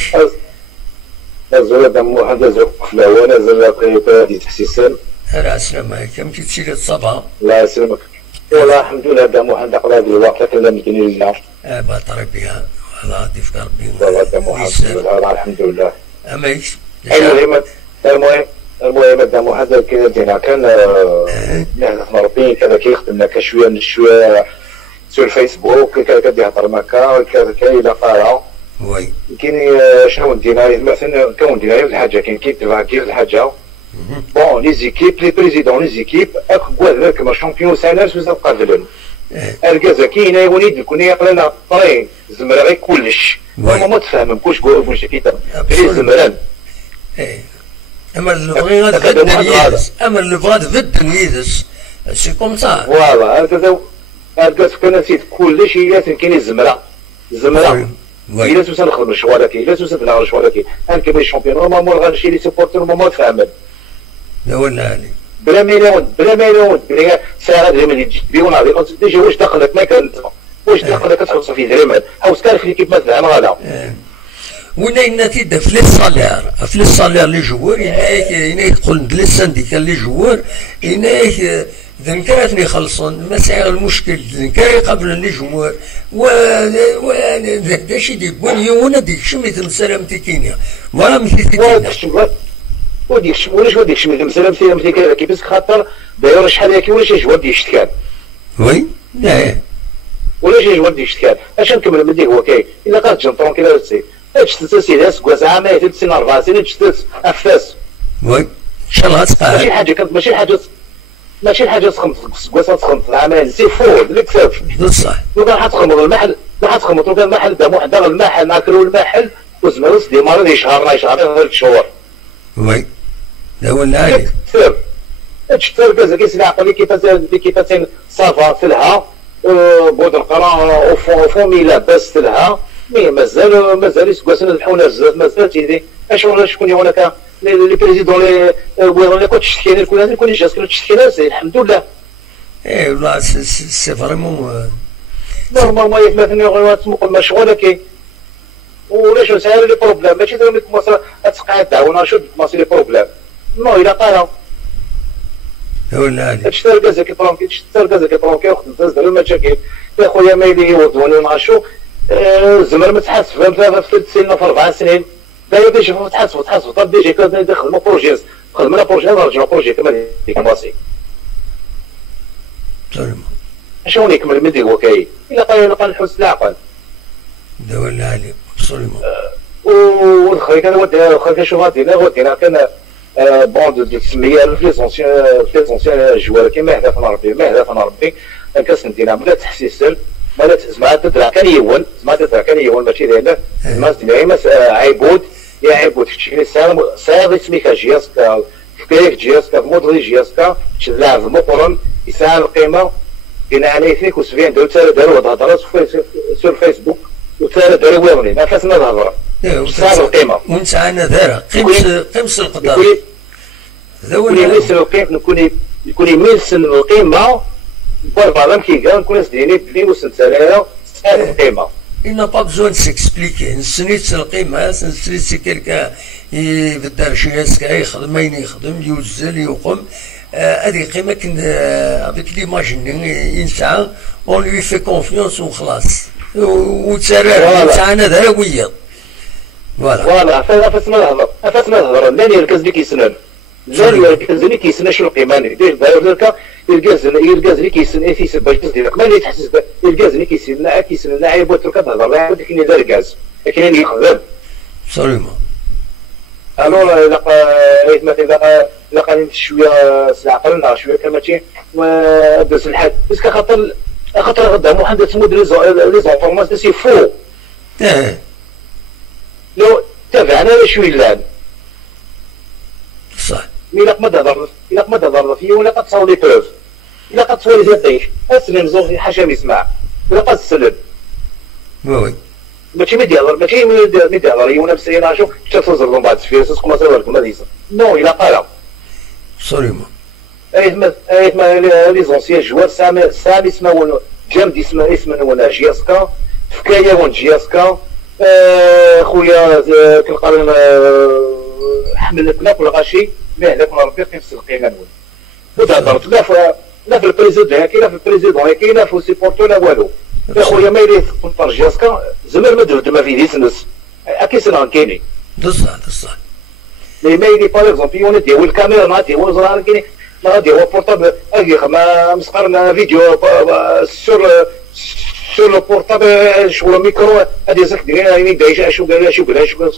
الزول دمو هذا زوق فلاوه نزل لقيته دي تحسيسن. لا سلامك كم كتشيل الصبا. لا سلامك. والله الحمد لله دمو عند قراد الوقت كله ممكن يرجع. بطري بها الله يضيف ربي. والله دمو الحمد لله. اميش. المهم دمو هذا كذا دينا كان نحن مربين كذا كيخدم لك شويه سور الفيسبوك كذا يهضر معك كذا الى قارا. وي. كاين شنو ندينا مثلا كون دينا الحاجه كاين كيف الحاجه. بون لي زيكيب لي بريزيدون لي زيكيب اكبر كما شامبيون سالس وزاد قادلن. الكازا كاينه وليد كون يقرنا طري زمرا غير كلش. ما تفهم كلش كيتاب. في زمران. اما اللي بغي غاد اليدس اما اللي بغات ضد اليدس سي كوم سا. فوالا هكذا كان نسيت كلش هي كاين الزمرا إلا توصل نخدم الشوالة إلا توصل نلعب الشوالة هانك باش شامبيون نورمالمون غنمشي لي سيبورتور نورمالمون تفهمن. لا ولا علي. بلا ميلون بلا ساعة درهم اللي تجي بيون هذه ديجا واش دخلك ما كان واش دخلك تخلص في درهم حوس كان في ليكيب مثلا هذا. وين تيدا في لي صالير لي جوار ينايك يقول لي سانديكال لي جوار ينايك ذنكرتني خلصون ما سعر المشكل ذنكر يقبل لي جوار داشي دي بنيون ديك شميت مسلامتي كينيا ولا مشيت وديك شميت مسلامتي كيفاش خاطر داير شحال هكا ولا شي جوار ديال الشتكان. وي لا ولا شي جوار ديال الشتكان اش نكمل من ديك هو كاين الا قالت جنطرون كي لا تسي تشتت سيدي سكواز عامه 3 4 سنين تشتت افاس. وي ان شاء الله تقع ماشي حاجه تخمط سكواسه تخمط العمل سي فود اللي كتف بصح وكان حتخمط المحل لا حتخمط وكان المحل دا وحده المحل ناكلوا المحل وزمرس ديمار دي شهر 3 شهور. وي لا ولا علي تشتر كذا كيسمع عقلي كيفاش صافا تلها بود القرا وفومي لاباس تلها مي مازال سكواسه الحونه بزاف مازال تيدي شكون هناك لي بريزيدون لي كنت تشتكي كل كل جاس كنت تشتكي الحمد لله. اي والله سي فريمون نورمالمون مثلا تسمق مشغوله كي ولاش نسهل لي بروبليم ماشي دابا مثلا تقعد تعاون شوف تماسي لي بروبليم نو الا قالها ولا علي تشتري كازا كي طرونكي وخدم تهز المشاكل يا خويا مايلي يوضوني مع شو الزمر ما تحاسب في 3 سنين في 4 سنين داير ديجا تحاسب طب ديجا كان خدموا بروجي خدمنا بروجي نرجعوا بروجي كما ديك ماسي شلون يكمل من ديك وكاين الا قال الحس العقل دوا العالي ابسوليومون. والخريج انا ودينا شو غادينا كان بون دو تسميه في ليزونسيان جوار كيما هدفنا ربي كاسندينا بلا تحسيسن بلا زعما تدرا كان يون ماشي ديالنا زعما ديما عيبود يا عيبود في ساعه سميكا جياسكا كيف جياسكا مودري جياسكا تلاعب مقرن يساعد القيمه بين عليه فيك وسفيان داروا هضره سور فيسبوك داروا ويرني ما فاسنا الهضره يساعد القيمه ونسعى نذاره قمص القدر يكون يمثل القيمه بالبرنامج كي قال نكون سديني بلي وسنتلاله ساعد القيمه. Il n'a pas besoin de s'expliquer. نسنيت القيمة نسنيت سي كيلكا يبدا شي يسكا يخدم ما يخدم يوزل يقوم هذه قيمة كن افيك ليماجين ينسى اون لوي في كونفيونس وخلاص وتسارع هذا ويا فوالا فاسنا الهضره لا يركز لي كيسنان لا يركز لي كيسنان شنو القيمه دير ذلك يركز لي كيسن في سباش ديالك ما اللي تحسس يركز لي كيسن لا عيب وترك تهضر لا عيب كاين لا ركاز كاين اللي يخدم سوليمون. الو لا قال شويه عقلنا شويه كماشي ودوز الحال باسكو خاطر غدا واحد تمود لي زونفورماسيون سي فو لو تابعنا شويه الان صح إلا ما تهضر فيه ولا قد لي بروف إلا قد تصور لي زيادتيك أسلم زوج حاشا يسمع ولا قد تسلم وي ماشي ميدي يهضر يونا بسينا شوف شتا تنزل بعد السفير سكما لكم هذه نو إلا قال سوليمون. ما لي زونسيان جوار سامي اسمه جامد اسمه ولا جياسكا فكايا ون جياسكا خويا كنقارن حمل الكلاك ولا غاشي ما هذاك ربي قيمس القيمه نول وتهضرت لا في البريزيدون كاين لا في البريزيدون كاين لا في السيبورتو لا والو يا خويا ما يريد تنطر جاسكا زمان ما درت ما في ديسنس اكيد سنان كاينين بصح مي ما يريد باغ اكزومبل يون ديال الكاميرا ما ديال زرار كاين ما ديال بورطابل ما مسقرنا فيديو سور لو بورطابل شغل ميكرو هذه زك ديالنا يعني دايشه شو قال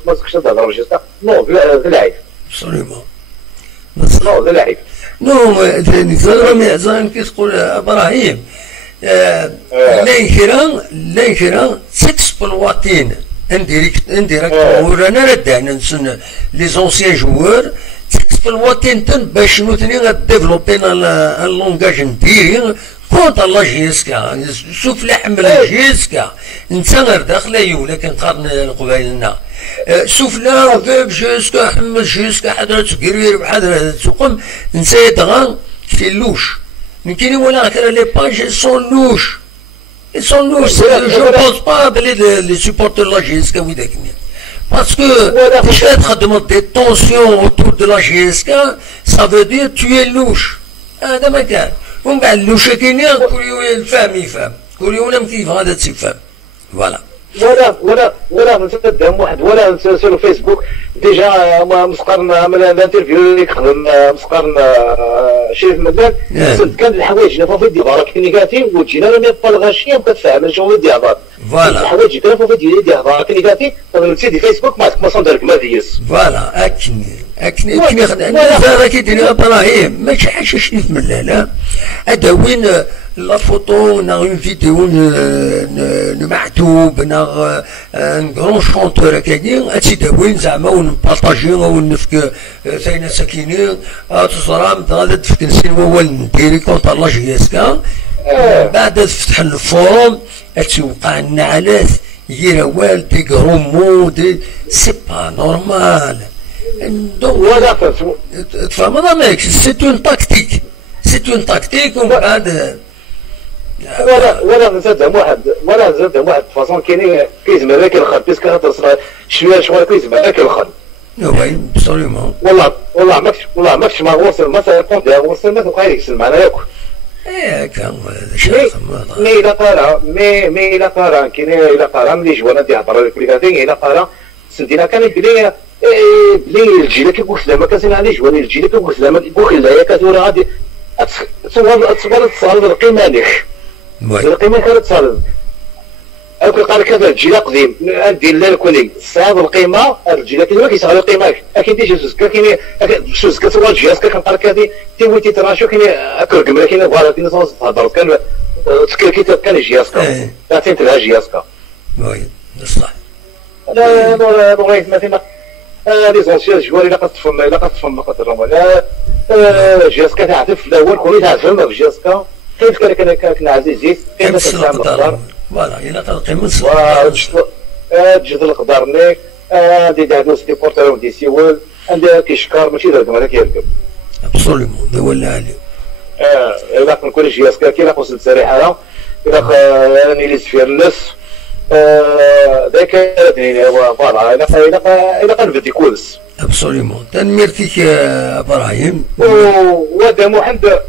ما تقدرش تهضر جاسكا نو بالعيب سوليمون. نو بالعيب نو زعما كي تقول ابراهيم لا ينكران سيكسبلواتين انديريكت ورانا ردعنا نسن لي زونسيان جوار سيكسبلواتين باش نوتني غاديفلوبينا اللونجاج نديري كونتر لا جيسكا شوف لا حمل جيسكا انت غير داخله يولا كنقارن قبايلنا شوف لا فيب جيسكا حمل جيسكا حضرة كرير بحضرة تقوم نسيت غان في اللوش كاين ولا كرا لي باج سون لوش جو بونس با بلي لي سوبورتور لا جيسكا ويداكني باسكو déjà تخدموا دي طونسيون اوتور دو لا جيسكا سا فو دير تو اي لوش هذا ما كان ومن بعد اللوشة كاينين كل يوم الفهم يفهم كل يوم كيف غادا تفهم فوالا ولا نتقدم واحد ولا سور فيسبوك ديجا مسقرنا من الانترفيو اللي خدم مسقرنا شريف مدان كان الحوايج اللي في ديالها كنيكاتيف وتجينا راه ما غاشيه وكتفهم شنو ديالها فوالا الحوايج اللي في ديالها كنيكاتيف تسيدي فيسبوك ما صندرك ما ديس فوالا اكني خدام هذا كيدير ابراهيم ماشي حاجه شنو من لا هذا وين لا فوتو نا اون فيديو نمعتوب نا ان كرون شونتور كاين هادشي داوين زعما ونبارطاجيو ونفك ثاينا ساكينين تصرام غادا تفك نسين هو نديري كونتر لا جياسكا بعد فتح الفورم توقع النعلات يروال دي كرومو سي با نورمال ولا تفهم هذا ماكش سي اون تاكتيك ومن بعد ولا زاد واحد فاصون كاين كيزمر لك الخط باسكو خاطر شويه كيزمر لك الخط وي ابسوليومون والله ماكش ما وصل مثلا كونت وصل ما تبقى يكسل معنا ياك كان شيخ مي لا قارا كاين الا قارا ملي جوانا تيهضر لك كليكاتين الا قارا سنتينا كان بلي الجيل كيقول سلامه كاسين عليه جواني الجيل كيقول سلامه يقول لا كاتورا غادي تصالد القيمه لك القيمه كانت تصالد اكل قال لك هذا الجيل قديم ندير لا كولي صعب القيمه الجيل كيما كيصغر القيمه اكيد ديجا زوزكا كاين زوزكا توا الجهاز كنقال لك هذه تيويتي تراشو كاين اكل قمره كاين فوالا كاين تهضر كان تكلكي كان جهازكا تعطيت لها جهازكا وي بصح لا بغيت مثلا لي زونسيون جوار الا كتفهم ما قدرهم لا جهازكا تعرف الاول كوني تعرفهم بجهازكا كيف كان عزيزي كيف كتعمل فوالا إلا تلقي تجد القدر دي داكوس دي بورتال ودي سيول عندها كيشكار ماشي دركم هذا كيركب ابسوليومون هذا هو اللي عليه إلا كنكون جهازكا كي لا قوس السريحة إلا راني لي سفيرلس ذاك فوالا إلا قنبدي كولس ابسوليومون تنميرتيك ابراهيم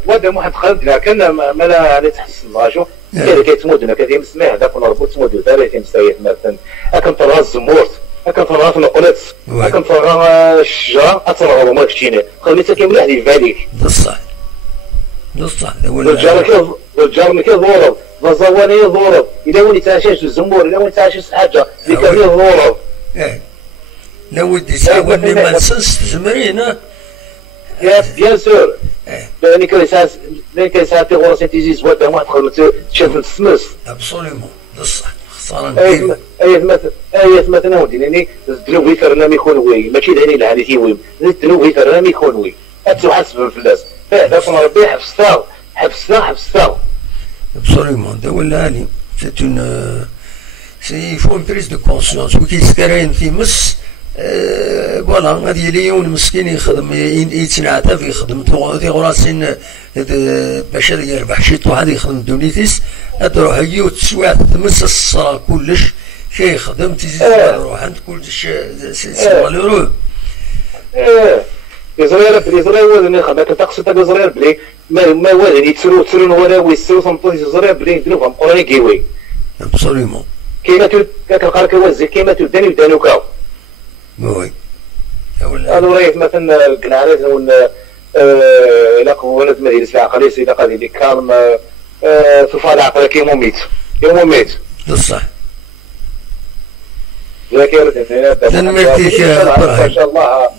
ودا محمد خالد كان مالا على تحسن الراشو كان كيتمودنا كان يسمع هذاك ونربط تمود ثلاثه مسايت مثلا اكن طرا الزمورت اكن طرا في القلت اكن طرا الشجره اطرا ما كشتيني خليتها كامل في بالك بصح الجار كيضرب فزواني يضرب الا وليت عايش الزمور الا وليت عايش حاجه اللي كان يضرب لا ودي ساوني ما نسنس تزمرين بيان سور لان كاين ساعات تيغور سينتيزيز ودا واحد خدمت تشاف السمس ابسوليومون بصح خساره كبيره ايات مثلا ودي لاني الدنوبي فرنامي خونوي ماشي لاني العالي تيويم الدنوبي فرنامي خونوي اتحسب في الناس فهذا ربي حبستها ابسوليومون ده ولا علي سي فو اون بريز دو كونسيونس وكيسكرين في مس فوالا غادي ليون مسكين يخدم يتنعتف يخدم تيغراسين باش يربح شي واحد يخدم دونيتيس تروح هي وتسوى تمس الصرا كلش كيخدم تزيد روح عند كلش سي مالورو إسرائيل وزني خدمة تقصد إسرائيل بلي ما وزني تسرو ولا ويسرو ثمطوز إسرائيل بلي دلوهم قراني كيوي ابسوليومون كيما كتلقى كوازي كيما تداني ودانوكا وي أنا رأيت مثلا الكنعانات إلا قوانت مدينة العقلية إلا قال لي كالم تفعل عقلك يوم ميت بصح تنميتيك ما شاء الله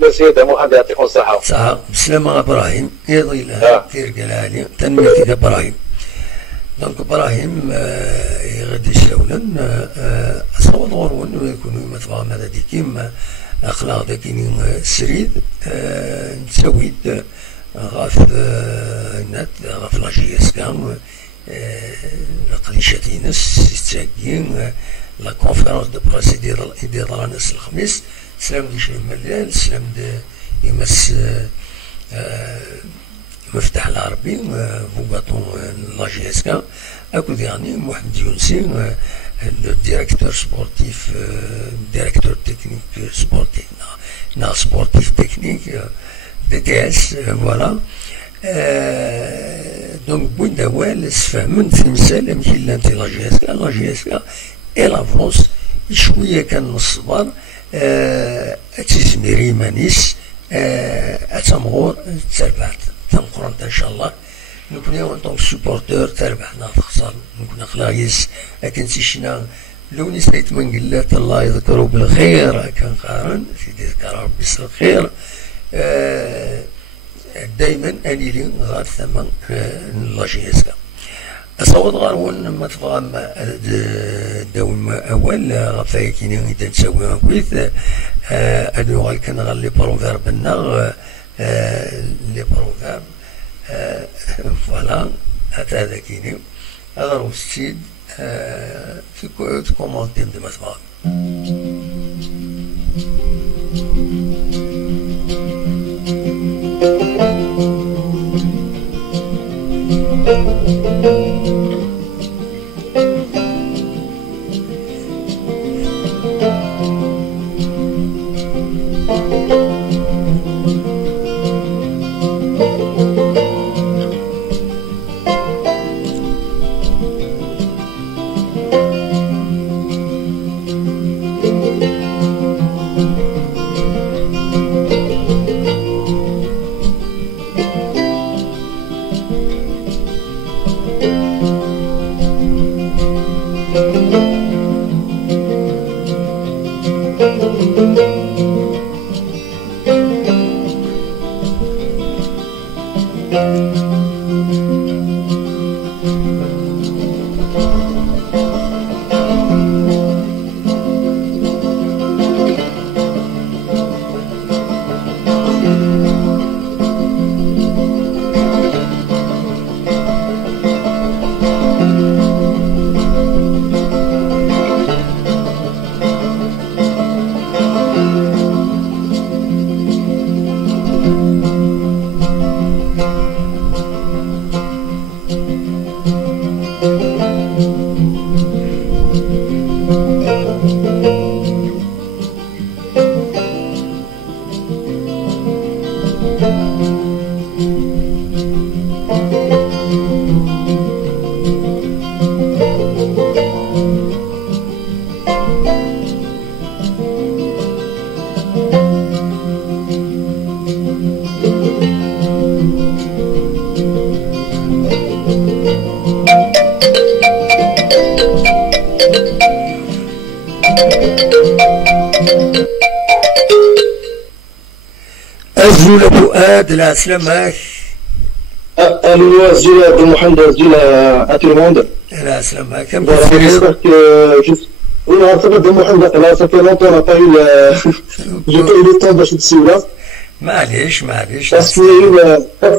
لا سيدة محمد يعطيكم الصحة صحة بسلامة إبراهيم يضي لها كثير قالالي تنميتيك إبراهيم دونك إبراهيم غادي يشاولا أصوات غورون ويكونوا يمثلوا ماذا ديكيم أخلاق داكين سريد نسويد غاف نات غاف لاجيس كام لقليشاتينس يتساقين لا كونفيرونس دو بريس يدير رانس الخميس سلام ديش الملال سلام يمس مفتاح العربي فوغاتون لاجيسكا اكو يعني محمد يونسي le directeur sportif, directeur technique sportif, non, sportif technique, DTS, voilà. Donc, Bouindawel, Sfahmen, Timsel, Mkillanti, la GSK, et la France, شوية كان الصبر تزميري مانيس أتمغور تربحت تنقرنت إن شاء الله نكون يوم طونك سوبورتور تربحنا تخسر نكون خلايس لكن تيشنا لو نسيت من قلات الله يذكره بالخير كان قارن سيدي ذكر ربي بالخير دايما اني لي غار ثمن لاجيسكا أصوات غارون ما تفهم دوم أول غفاي كيني إذا نسوي كويس أنو غالكن غال لي بروفيرب النغ لي بروفيرب فوالا هذا هذا كيني أغرو السيد في كومونتي بدي ما تفهم الزول فؤاد العسلامة. Allô, Azul Abdelmohamed, Azul à tout le monde. العسلامة كم Voilà, j'espère que juste. Oui, ça va Abdelmohamed, là, ça fait longtemps qu'on n'a pas eu j'ai pas eu le temps d'acheter dessus là. معليش Parce qu'il y a eu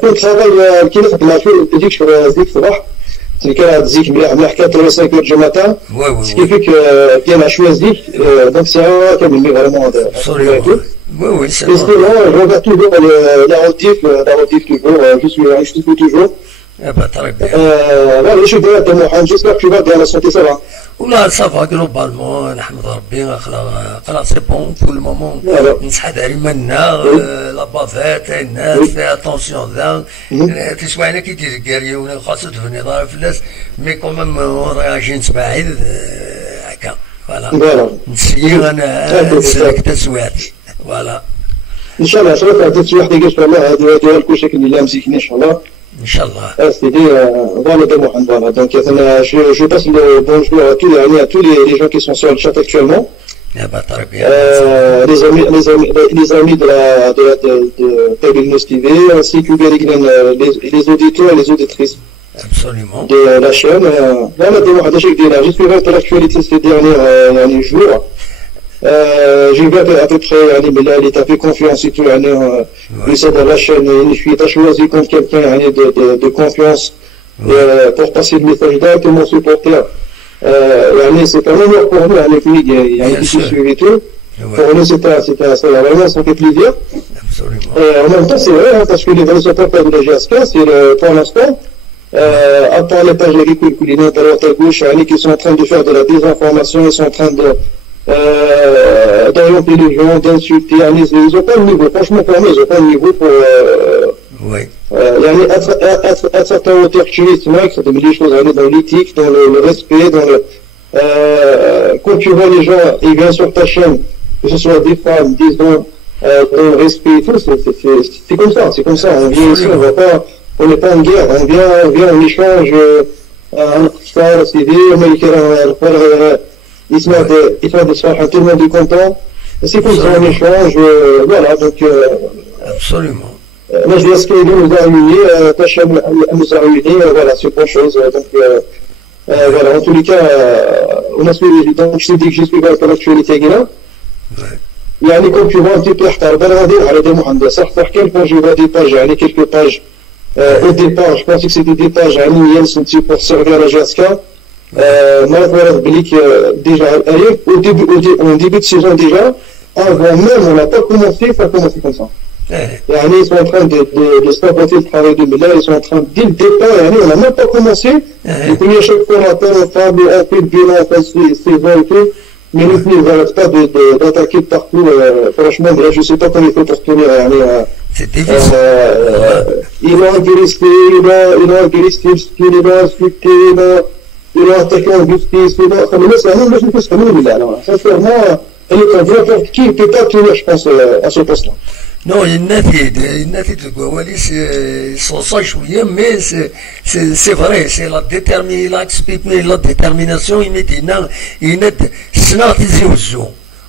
le travail qui a fait le dit que je faisais الصباح. C'est qu'elle a dit qu'il y a 4 heures du matin. Ce qui fait qu'elle a choisi. Donc c'est un qui a mis vraiment oui, c'est bon. Je regarde toujours la rotif toujours, je suis toujours. très bien. Voilà, je suis bien, j'espère que tu vas bien, la santé, ça va. والله صافا جلوبالمون نحمد ربي خلاص سي بون بور لو مومون نصحى دائما لا بافات الناس فيها اتونسيون ذا تسمع انا كي دير كاريو خاصة تفني ضارب فلاس مي كومام راجي نسمع هكا فوالا نسير انا نسلك تسويات فوالا ان شاء الله شرف عطيت شي واحد يقول ان الله هذا كل شيء اللي مسكني ان شاء الله Inch'Allah. Voilà, voilà. Donc, je passe le bonjour à tous les gens qui sont sur le chat actuellement. Les amis de Tabelnos TV, ainsi que les auditeurs et les auditrices. Absolument. De la chaîne. Voilà, je suis de l'actualité ces derniers jours. J'ai vu à peu près, il t'a fait confiance et tout, de la chaîne, il a choisi contre quelqu'un de confiance pour passer le message là, que mon supporter. C'est un honneur pour nous, il y a un petit suivi et tout. Pour nous, vraiment, ça fait plaisir. Absolument. En même temps, c'est vrai, parce que les vrais supporters de la GSK, c'est pour l'instant, à part les pages agricoles culinaires de droite à gauche, qui sont en train de faire de la désinformation, ils sont en train d'orienter les gens, d'insulter, ils n'ont pas le niveau, franchement pour moi, ils n'ont pas le niveau pour être à hauteur ça te met les choses dans l'éthique, dans le respect, dans le quand tu vois les gens, ils viennent sur ta chaîne, que ce soit des femmes, des hommes, dans le respect et tout, c'est comme ça, on vient ici, on n'est pas en guerre, on vient en échange, ça, c'est des, ils sont tout le monde est content. C'est comme ça, on échange, voilà, donc. Absolument. Moi, je dis qu'il nous a réunis, ta chaîne nous a réunis, voilà, c'est bonne chose. Donc, voilà, en tous les cas, on a suivi, donc je t'ai dit que je suis dans l'actualité là. يعني comme tu vois un petit peu احتار بنادر على دي محمد صح كان quand je vois des pages يعني quelques pages au départ je pensais que c'était des pages يعني sont pour servir la GSK. Déjà, au début de saison déjà, avant même, on n'a pas commencé, ça a commencé comme ça. Ils sont en train de saboter le travail de Mila, ils sont en train, dès le départ, on n'a même pas commencé. Et puis à chaque fois, on appelle, on fait le bilan, on fait saison et tout. Mais ils n'arrêtent pas d'attaquer partout. Franchement, là, je ne sais pas comment il faut pour tenir. C'est difficile. Ils ont agressé, ils ont insulté, ils ont attaqué en justice, sincèrement, n'importe qui ne peut pas tenir, je pense, à ce poste-là. Non, il y a Gouawalis, sont ça chouïa, mais c'est vrai, c'est la détermination, il est snartizi وزو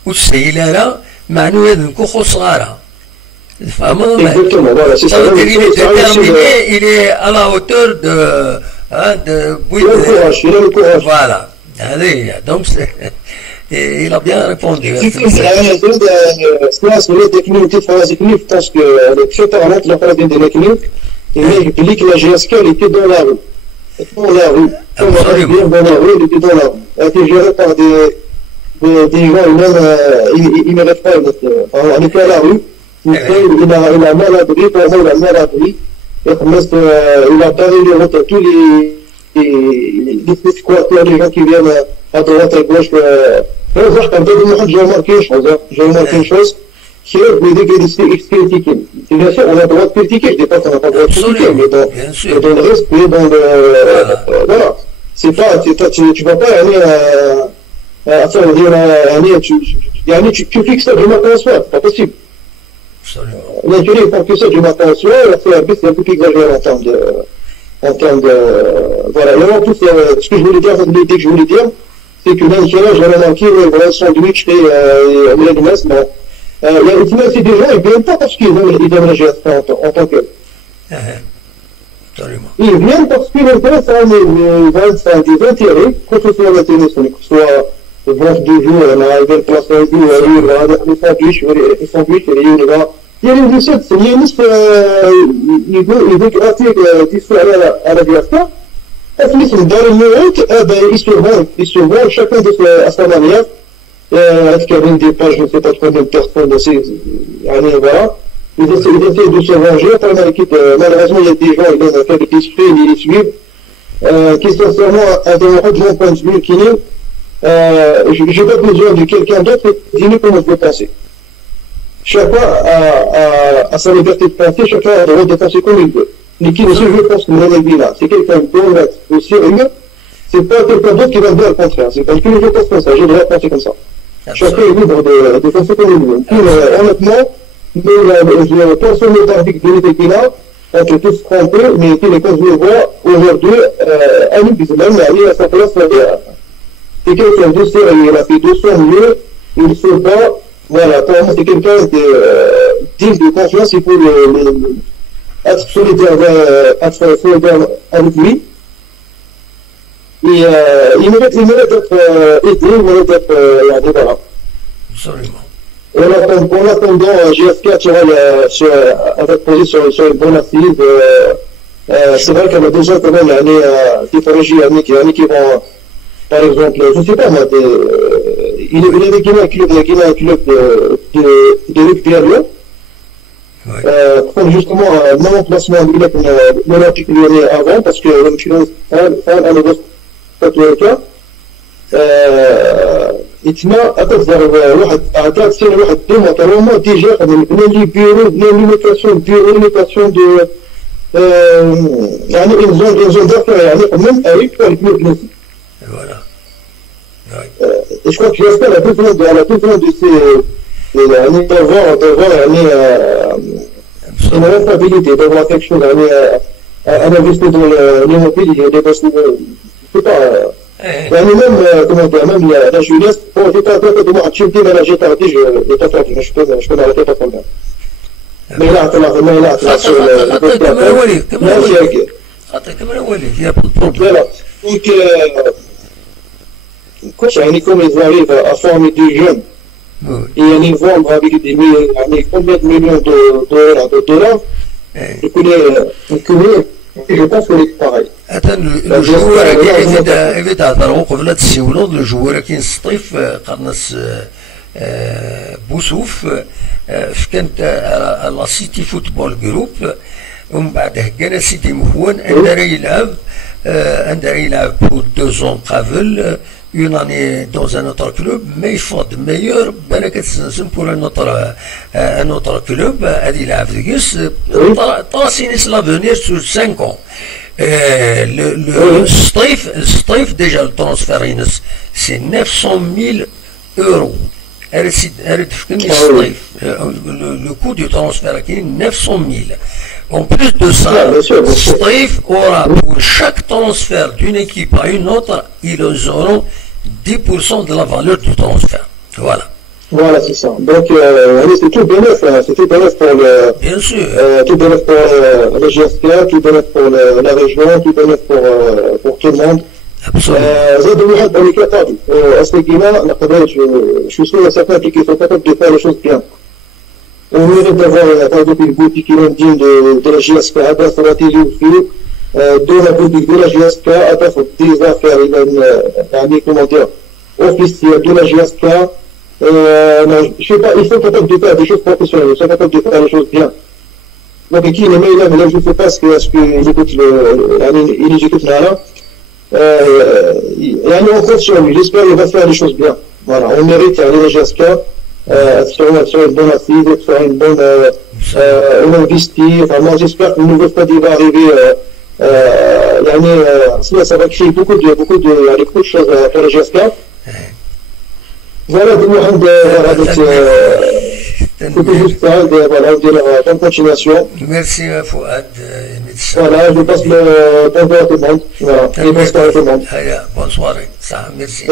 والسيلة معنوها نكوخو صغارة Exactement, voilà, c'est ça. Il est déterminé, il est à la hauteur de... il a le courage. Voilà. Donc, il a bien répondu. Parce que le chauffeur rentre la parade de l'équilibre, et il dit que la GSK elle était dans la rue. Dans la rue. Absolument. Dans la rue, il était dans la rue. Elle était gérée par des gens, ils ne rêvent pas. On était à la rue. Il a maladie, pour avoir la maladie. Il a barré les routes à tous les squatteurs, les gens qui viennent à droite, à gauche. J'ai remarqué une chose. Qui est critiquer. Bien sûr, on a le droit de critiquer. Je ne dis pas qu'on n'a pas le droit de critiquer, mais dans le respect, dans le. Voilà. C'est pas. Tu vas pas aller tu fixes ça du matin au soir, c'est pas possible. L'intérêt, il faut que ça du matin au soir, c'est un peu exagéré en termes de. Voilà. Et en plus, ce que je voulais dire, l'idée que je voulais dire, c'est que l'intérêt, j'ai remarqué, voilà, sandwich et la glace, bon. C'est des gens, ils ne viennent pas parce qu'ils aiment la GSK en tant que. Absolument. Ils viennent parce qu'ils intéressent à des intérêts, que ce soit la télé, que ce soit le branche du jour, on arrive à le place un jour, les sandwichs, il y a une recette, c'est l'INIS, il veut gratter des sous à la GSK. Dans le monde, ils se vendent chacun à sa manière. Est-ce qu'il y a des pages, je ne sais pas combien de personnes, voilà. Ils essaient de se venger. Malheureusement, il y a des gens, ils ont fait des esprits, ils les suivent. Qui sincèrement, à mon point de vue, qui n'est, je n'ai pas besoin de quelqu'un d'autre, dis-nous comment je veux penser. Chacun a sa liberté de penser, chacun a le droit de penser comme il veut. Mais qui ne se veut pense que mon avis là, c'est quelqu'un d'honnête, de sérieux, c'est pas quelqu'un d'autre qui va me dire le contraire. C'est parce que je pense comme ça, j'ai le droit de penser comme ça. Chacun est libre de penser comme il veut. Honnêtement, personne n'est avec de l'idée qu'il a, on peut tous se tromper, mais les causes le voient aujourd'hui, à nous, même aller à sa place, c'est quelqu'un de sérieux, il a fait de son mieux, il ne faut pas, voilà, pour moi c'est quelqu'un digne de confiance, il faut être solidaire avec lui. Et il mérite d'être aidé, il mérite d'être voilà. Absolument. En attendant, GSK, tu vois, avec posé sur une bonne assise, c'est vrai qu'on a déjà quand même des projets qui vont, par exemple, je ne sais pas moi, il avait gagné un club de rugby à Lyon. Comme justement mon emplacement de l'Olympique lyonnais avant, parce que le Chinois, يتما أتظهر واحد أعطاك سير واحد ديما كلامه ديجا بنا لي بيرو ليميتاسيون دو يعني une zone d'affaires يعني même avec le club. Voilà. Et je crois que j'espère la besoin de ces d'avoir une rentabilité, d'avoir quelque chose à investir dans l'immobilier, je sais pas. يعني même la jeunesse, bon, j'étais un peu de moi, tu me dis, mais là, j'ai tardé, je vais pas faire, je peux m'arrêter, pas de problème. Mais là, sur le il y a pas de problème. Voilà. Donc, comme ils arrivent à former des jeunes, et à les vendre avec combien de millions de dollars, je pense que c'est pareil. الجوار إذا هضروا قبل التسولود الجوار كاين سطيف قرنص بوسوف كانت لا سيتي فوتبول جروب ومن بعد هكانا سيدي مخوان أندر يلعب pour 2 ans قبل une année dans un autre club mais il faut de meilleur بالك تسنسم pour un autre club هذه يلعب ديكس طاسينيس لافونير sur 5 ans. Le Streiff, déjà le transfert, c'est 900 000 €. Le coût du transfert est 900 000. En plus de ça, Streiff aura pour chaque transfert d'une équipe à une autre, ils auront 10% de la valeur du transfert. Voilà. Voilà, c'est ça. Donc, c'est tout bénéf, hein. C'est tout bénéf pour le. Bien sûr. Tout bénéf pour le GSK, tout bénéf pour la région, tout bénéf pour tout le monde. Absolument. زاد واحد اللي كتابي أصدقائنا نقدر je suis sûr et certain qu'ils sont capables de faire les choses bien. On mérite d'avoir par exemple une boutique qui est digne de la GSK, هذا stratégie وفيه de la boutique de la GSK, هذا des affaires يعني comment dire officielles de la GSK. Je sais pas, ils sont capables de faire des choses professionnelles, ils sont capables de faire les choses bien. Donc qui est le meilleur, mais là je ne sais pas est-ce qu'ils écoutent ils écoutent là. يعني on compte sur lui, j'espère qu'il va faire les choses bien. Voilà, on mérite la GSK sur une bonne assise, sur une bonne on investit. Enfin, moi j'espère que le nouveau stade va arriver. يعني ça va créer beaucoup de choses pour la GSK. Voilà, c'était juste ça, voilà, bonne continuation. Merci Fouad. Voilà, je passe le bonjour à tout le monde. Voilà, et bonsoir à tout le monde. Bonne soirée, ça, merci.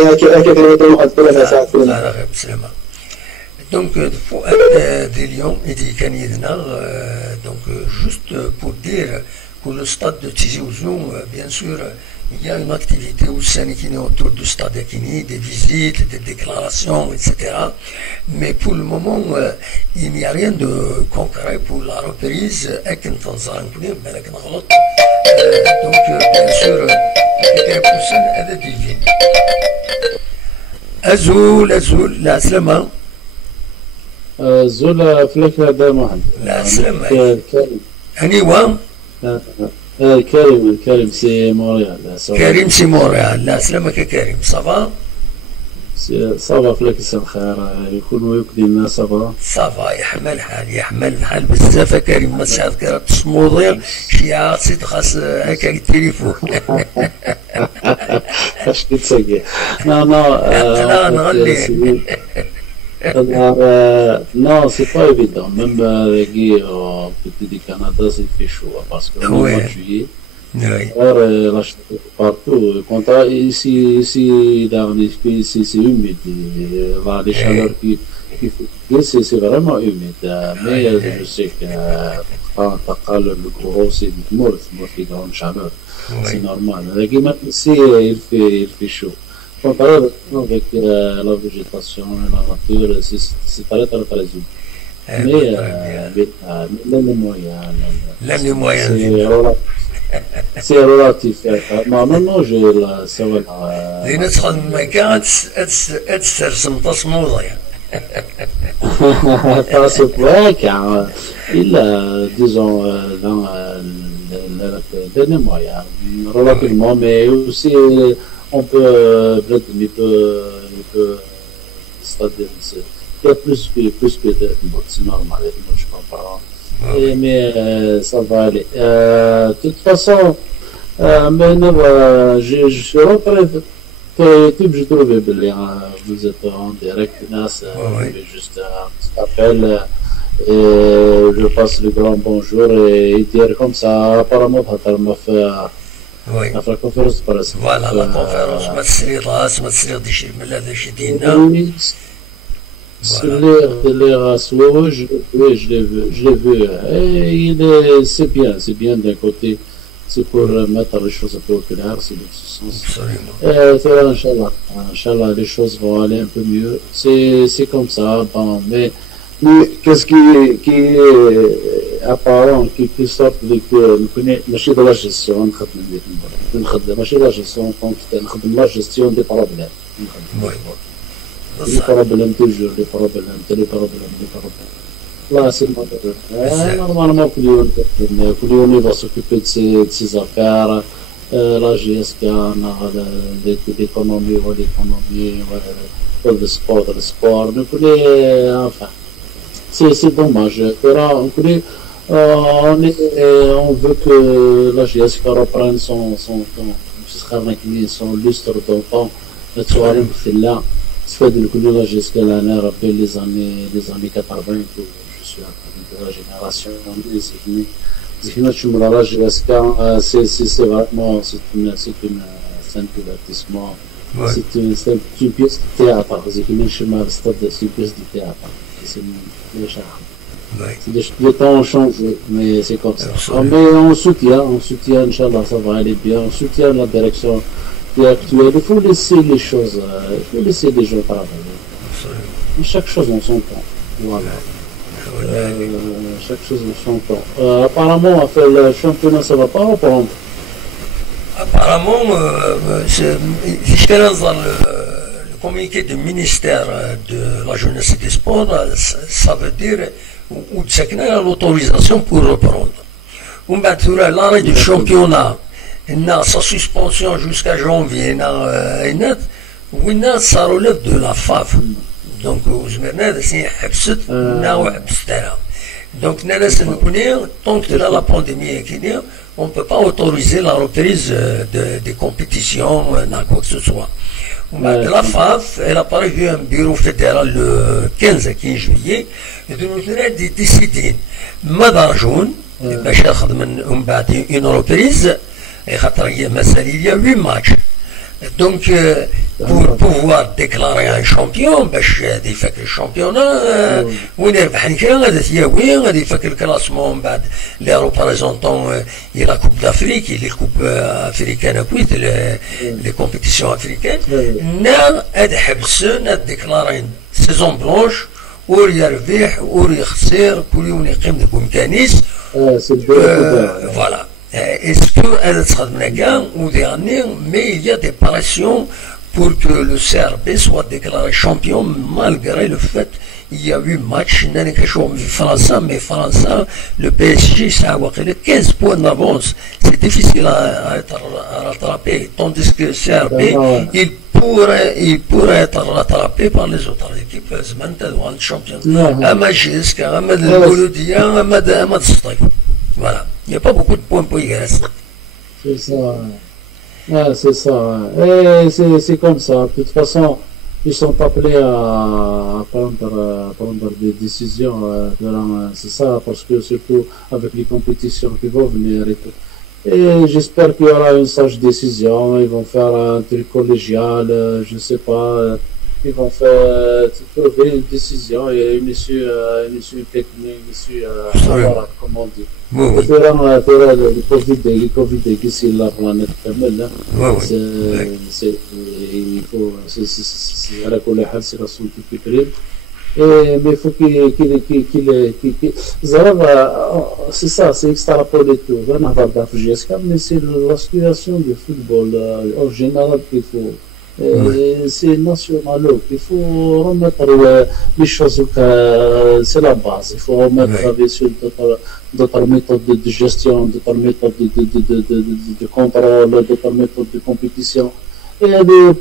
Donc, Fouad de Lyon, il dit donc juste pour dire que le stade de Tizi Ouzou, bien sûr, il y a une activité au Sénégal autour du stade Akini, des visites, des déclarations, etc. Mais pour le moment, il n'y a rien de concret pour la reprise. Donc, bien sûr, هذا ديفين. أزول لا سلامة. زول فلك هذا محمد. لا سلامة. أنيوا. كريم سي موريال. كريم سي موريال. لا سلامك كريم صافا. صافا فلك الخير يكونوا يكدي الناس صافا. صافا يحمل الحال بزاف كريم ما تشعر كرا تصمودير شي عاصيت خاص هكا التليفون. اش تسقي. لا نغلي. Non, c'est pas évident. Même au petit du Canada, il fait chaud parce que le mois de juillet, partout. Ici, c'est humide. Les chaleurs qui c'est vraiment humide. Mais je sais que le gros, c'est mort qui grande chaleur. C'est normal. Ici, il fait chaud. Comparé avec la végétation et la nature, c'est très humide. Mais les moyens. C'est relatif. Non, je la سوى اللي ندخل من المكان تسترسم تصموضة il disons dans les moyens relativement, mais aussi on peut c'est-à-dire il y a plus que c'est normal, je comprends. Mais ça va aller. De toute façon, je suis rentré sur YouTube, j'ai trouvé vous êtes en direct, juste un petit appel. Et je passe le grand bonjour et dire comme ça, apparemment, m'a fait la conférence par la suite. Voilà, la conférence, ma tsirida des chimelles, des chidina. Oui, je l'ai vu. Et c'est bien d'un côté, c'est pour mettre les choses un peu au clair, c'est dans ce sens. Inch'Allah, les choses vont aller un peu mieux. C'est comme ça, bon, mais qu'est-ce qui est apparent, qui sort de ماشي de la gestion, ماشي de la gestion, نخدم la gestion des problèmes. Les problèmes toujours, les problèmes. Là, c'est le modèle. Normalement, tous les va s'occuper de ses affaires. La GSK, l'économie, le sport. Enfin, c'est dommage. On veut que la GSK reprenne son lustre d'antan. Là. C'est de la jusqu'à l'année, rappelle les années 80, que je suis de la génération c'est vraiment, c'est un divertissement C'est une pièce de théâtre. C'est une pièce de théâtre. C'est le temps change, mais c'est comme ça. Mais on soutient, Inch'Allah, ça va aller bien. On soutient la direction actuelle. Il faut laisser les choses, il faut laisser les gens travailler. Chaque chose en son temps. Voilà. Chaque chose en son temps. Apparemment, le championnat, ça ne va pas reprendre. Apparemment, le communiqué du ministère de la jeunesse et des sports, ça veut dire l'autorisation pour reprendre. L'arrêt du championnat, sa suspension jusqu'à janvier, ça relève de la FAF. Donc, donc, tant que la pandémie est finie, on ne peut pas autoriser la reprise des compétitions, quoi que ce soit. La FAF, elle a prévu un bureau fédéral le 15 juillet, et de nous décider, Madarjoun, une reprise, il y a 8 matchs. Donc, pour pouvoir déclarer un champion, il faut que le championnat, il faut que le classement, les représentants, et la Coupe d'Afrique, et les Coupes africaines, les compétitions africaines, n'a déclaré une saison blanche, ou il y a ou il y a voilà. Est-ce qu'elle sera ou dernier, mais il y a des pressions pour que le CRB soit déclaré champion malgré le fait qu'il y a eu match France, mais France, le PSG, ça a 15 points d'avance. C'est difficile à rattraper, tandis que le CRB, il pourrait être rattrapé par les autres équipes. Voilà. Il n'y a pas beaucoup de points pour y rester. C'est ça. Ah, c'est ça. Et c'est comme ça. De toute façon, ils sont appelés à prendre des décisions. C'est ça, parce que surtout avec les compétitions qui vont venir et tout. Et j'espère qu'il y aura une sage décision. Ils vont faire un truc collégial, je ne sais pas. Ils vont trouver une décision et une issue technique, une issue, voilà, comment on dit. Le Covid qui la planète il faut, c'est la scientifique. Mais il faut qu'il c'est ça, c'est extrapolé tout. Mais c'est la situation du football en général qu'il faut. C'est national, il faut remettre les choses, c'est la base, il faut remettre sur d'autres méthodes de gestion, d'autres méthodes de contrôle, d'autres méthodes de compétition. Et les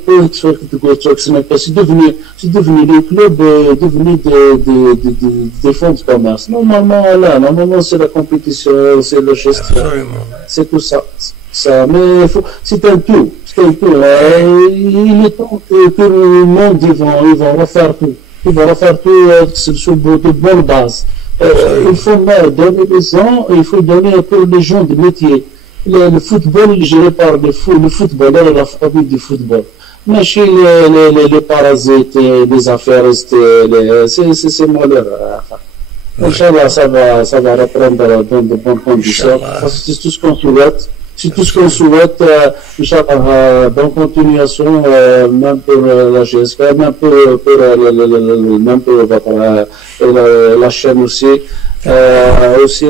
c'est devenu les clubs, devenu des fonds de commerce. Normalement c'est la compétition, c'est la gestion, c'est tout ça. Mais c'est un tout. Il est temps que le monde, ils vont refaire tout. Ils vont refaire tout sur de bonnes bases. Il faut donner les gens, il faut donner pour les gens de métier. Le football, il est géré par le footballeur et la famille du football. Mais chez les parasites, les affairistes, c'est malheureux. Inch'Allah, ça va reprendre dans de bonnes conditions. C'est tout ce qu'on souhaite. C'est tout ce qu'on souhaite, Inch'Allah, bonne continuation, même pour la GSK, même pour la chaîne aussi. Aussi,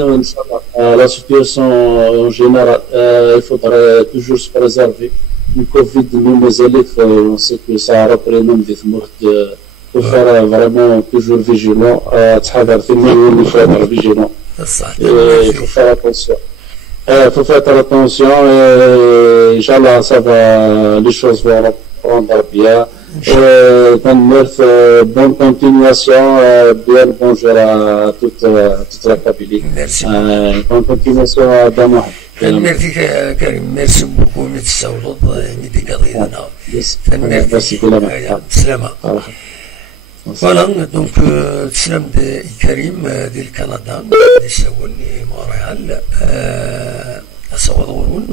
la situation en général, il faudrait toujours se préserver. Le Covid, nous, les élèves, on sait que ça a repris même des morts. Il faut faire vraiment toujours vigilant. Il faut faire attention. Il faut faire attention et Inch'Allah, les choses vont reprendre bien. Bonne continuation, bien bonjour à toute la Kabylie. Merci. Bonne continuation à Damouh. Merci Karim, merci beaucoup. Merci Voilà, donc Tslam de Karim du Canada, de Montréal, à Sawadouroun,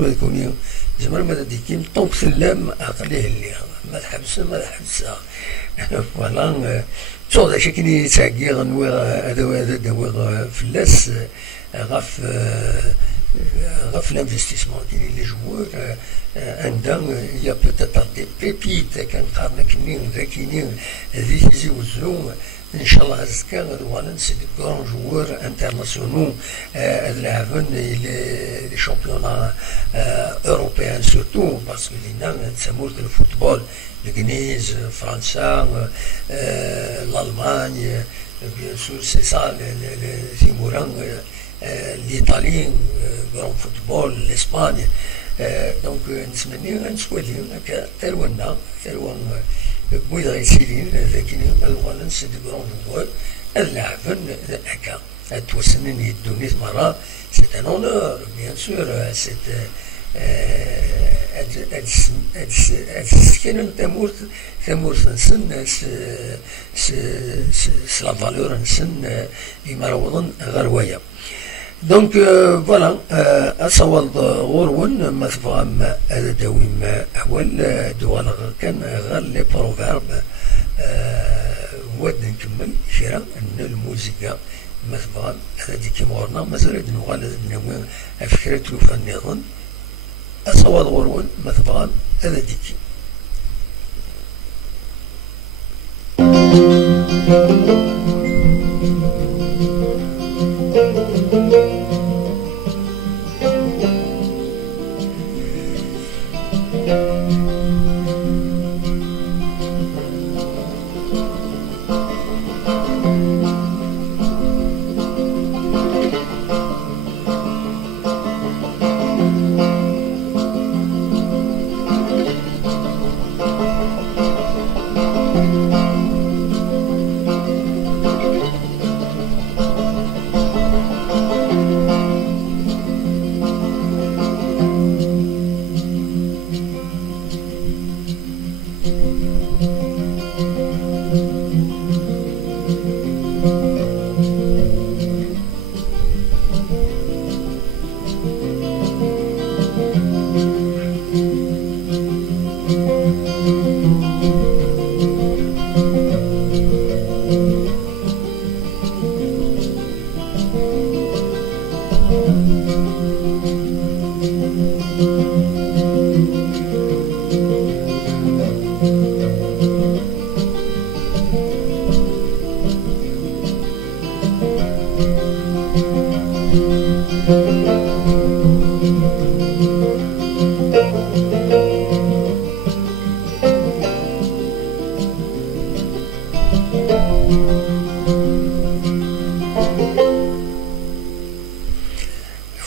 زعما ما ديكيم طوب سلام أقليه اللي ما تحبسها فوالا تشوف داكشي كاين يتعكي غنوي هذا داوي فلاس غاف l'investissement les joueurs il y a peut-être des pépites كنقارن كنين ذاكيين هذه يزوزو ان شاء الله هزكا غدوالن سي دي كرون جوور انترناسيونال لعبن لي شامبيونا اوروبيان سورتو باسكو لينا تسموت الفوتبول الانجليز فرنسا الالمان بيان سور سي سا تيموران l'Italie, grand football, l'Espagne. Donc, نتمنى نسولي تلونا بويض غيسيلين لكن الوالن سي دي كرون جوار اللاعبين هكا توسنن يدوني مرة سي ان اونور بيان سور سي كاين تمورت نسن لا فالور نسن يمروضن غروايه دونك فوالا أصوات غورون ما تفهم هذا دويم أول دوال كان غير لي بروفيرب ود نكمل شيرا أن الموسيقى ما تفهم هذا ديكي مورنا مازال نغال نوي أفكرة توفى النظام أصوات غورون ما تفهم هذا ديكي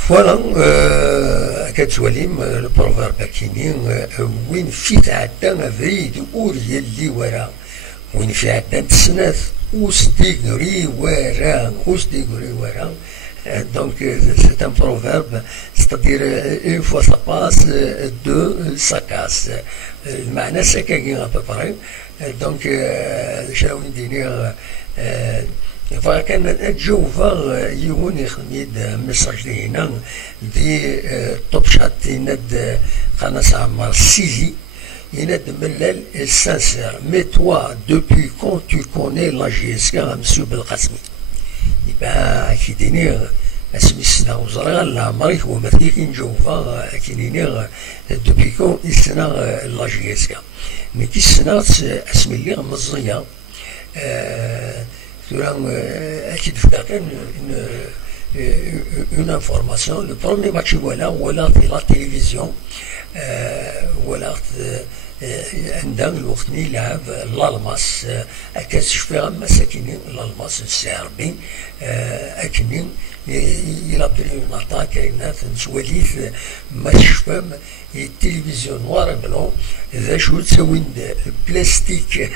فوالا كتوليم البروفيرب كاينين وين في تعدى فريد اوريا اللي ورا وين في عدى تسناث وستيغري ورا donc c'est un proverbe c'est-à-dire une fois ça passe deux ça casse المعنى سكاكين à peu près donc شنو ندير فكان جوفا يوني خميد مساج هنا دي توب شات يند قناص عمار سيزي يند ملال السانسير مي توا دوبي كون تو كوني لا جيسكا مسيو بالقاسمي يبقى كيديني اسمي السنة وزرغا لا ماريك ومثلي كين جوفا كيديني دوبي كون السنة لا جيسكا مي كي السنة اسمي اللي مزية une information. Le premier match voilà la télévision voilà عندهم الوقت يلعب الالماس كتشوفها مساكين الالماس السربي اكنين يلعب اون اتاك كاينات نسوليث ما تشوفهم التلفزيون نوار بلون ذا شو تسوي بلاستيك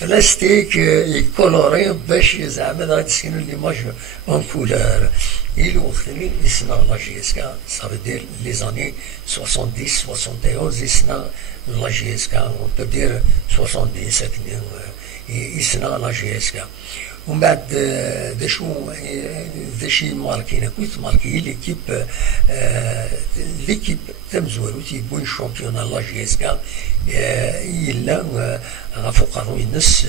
بلاستيك يكولوري باش زعما غادي تسكنوا ليماج اون كولور الوقت اللي يسنا لا جيسكا صافي دير لي زاني 70 71 يسنا لا جيسكا اون بو دير 70 يسنا لا جيسكا ومن بعد ذا شي ماركينا كويت ماركي ليكيب تمزولو تيبون شامبيونا لا جي اس كا يلا غفوق الناس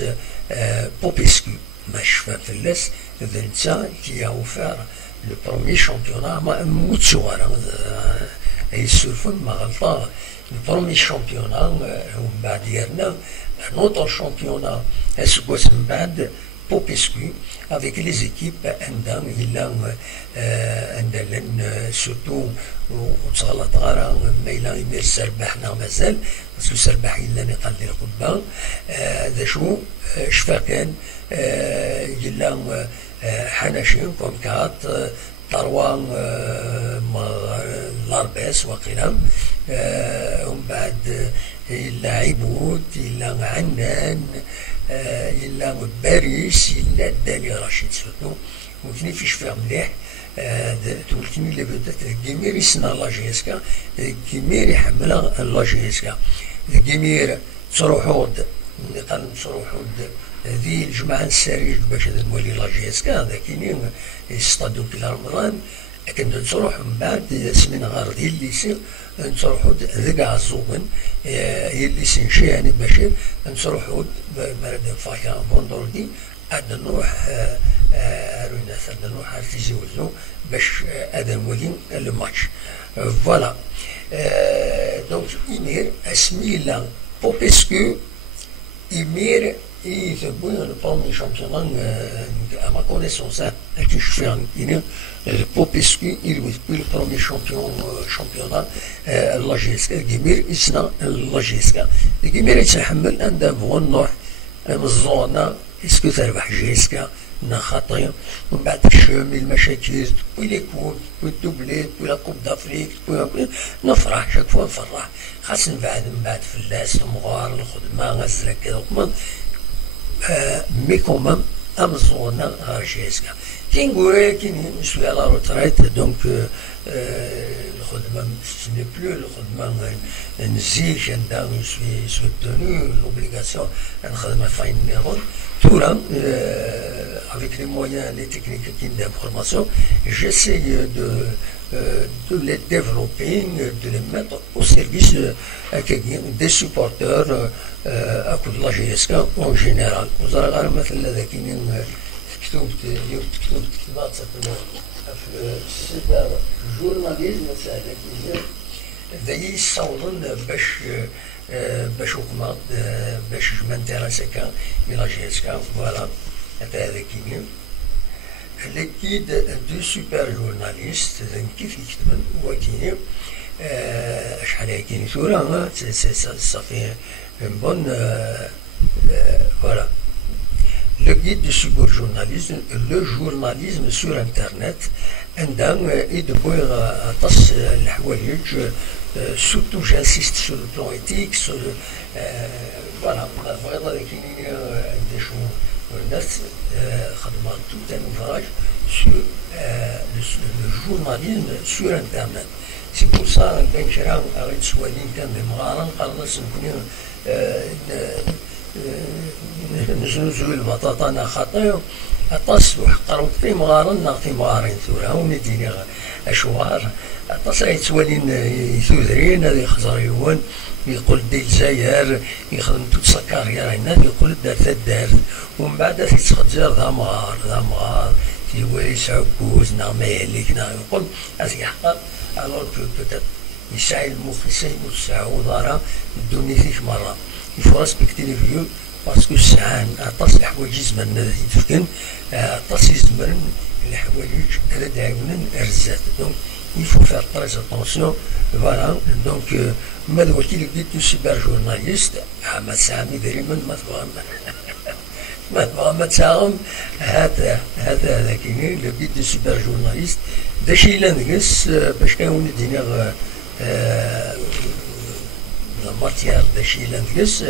بوبيسكو ما شفا فلاس ذا نتا كي اوفر لو برومي شامبيونا موت صغار يسولفون ما غلطا لو برومي شامبيونا ومن بعد يرنا نوتر شامبيونا اسكوس من بعد Popescu, avec les équipes عندهم إلا عندنا surtout وتغلط غارة ما إلا يمير سربحنا مازال باسكو سربح إلا نقال ديال القبة ذا شو شفا كان إلا حناشين كوم كات طروان لارباس وقيلا ومن بعد إلا عبود إلا عنان إلا باريس إلا الدالي رشيد سوتو ولكن فيش فيها مليح ولكن اللي بدات كيمير يسنى لا جي اس كا كيمير يحمل لا جي اس كا كيمير تروحود قال تروحود ذي الجماعة السريج باش نولي لا جي اس كا ذا كاينين يصطادو كلا رمضان لكن تروح من بعد سمين غار ديال الليسي نروحو ذاك عزوبن اللي سنشياني باش نروحو مرد فاكا فوندوردي عاد نروح رويناس عاد نروح على تيزي وزنو باش هذا نولي الماتش فوالا دونك إيمير اسميلا بوبيسكو إيمير يثبون le premier championnat à ma connaissance que je fais en Guinée Popescu il est le premier championnat la GSK Guimir isna la GSK Guimir يتحمل عندها بغون نروح من الزونة اسكو تربح GSK نخاطر ومن بعد الشومي المشاكل ويلي كوب والدوبليت ولا كوب دافريك نفرح شاك فوا نفرح خاص من بعد فلاس المغار الخدمة غزلك كذا mais quand même Amazon à GSK. Kingoure qui ne suis à la retraite donc le khadman ce n'est plus le khadman nzig je suis soutenu l'obligation un khadman fin numéro tout là avec les moyens les techniques d'information j'essaie de les développer de les mettre au service des supporters à coup de la GSK en général. Vous avez مثل هذا كاينين كتبات في جورناليزم ساعات ذي يصورون باش وقمات باش جو مانتيراسي كان إلى GSK فوالا هذا كاينين l'équipe de super journalistes كيف يكتبون هو كاين شحال كاين ثورة صافي une bonne voilà le guide du cyberjournalisme le journalisme sur internet عندهم يدبر تص الحوايج surtout j'insiste sur le plan éthique sur voilà vraiment كاينين عندي شو الناس خدموا tout un ouvrage sur le journalisme sur internet c'est pour ça بين شراو أريد سؤالين كان بمغارن قرص نكون نزوزو البطاطا أنا خاطئ أطاس وحقروا في مغارن نغطي مغارين ثورة هون يديني أشوار أطاس أي سؤالين يثوذرين هذا يخزريون يقول دي الجزائر يخدم توت سكر يا رينا يقول دار الدار ومن بعد تيتخزر ذا مغار تيويس عكوز نعم يليك نعم يقول هذا يحقق alors que peut-être يسعي المخ يسعي متسعو ضارة الدنيا فيك مرة il faut respecter les vieux parce que ساعان أطاس الحوايج يزمن هذا يتفكن أطاس يزمن الحوايج هذا دايما الرزات donc il faut faire très attention voilà donc ماذا قلت لك ديت سوبر جورناليست ما سامي دايما ما تبغى ما تساهم هذا كاين لو بيت دو سوبر جورناليست داشي الا نقص باش كاين دينا لا ماتيير داشي الا نقص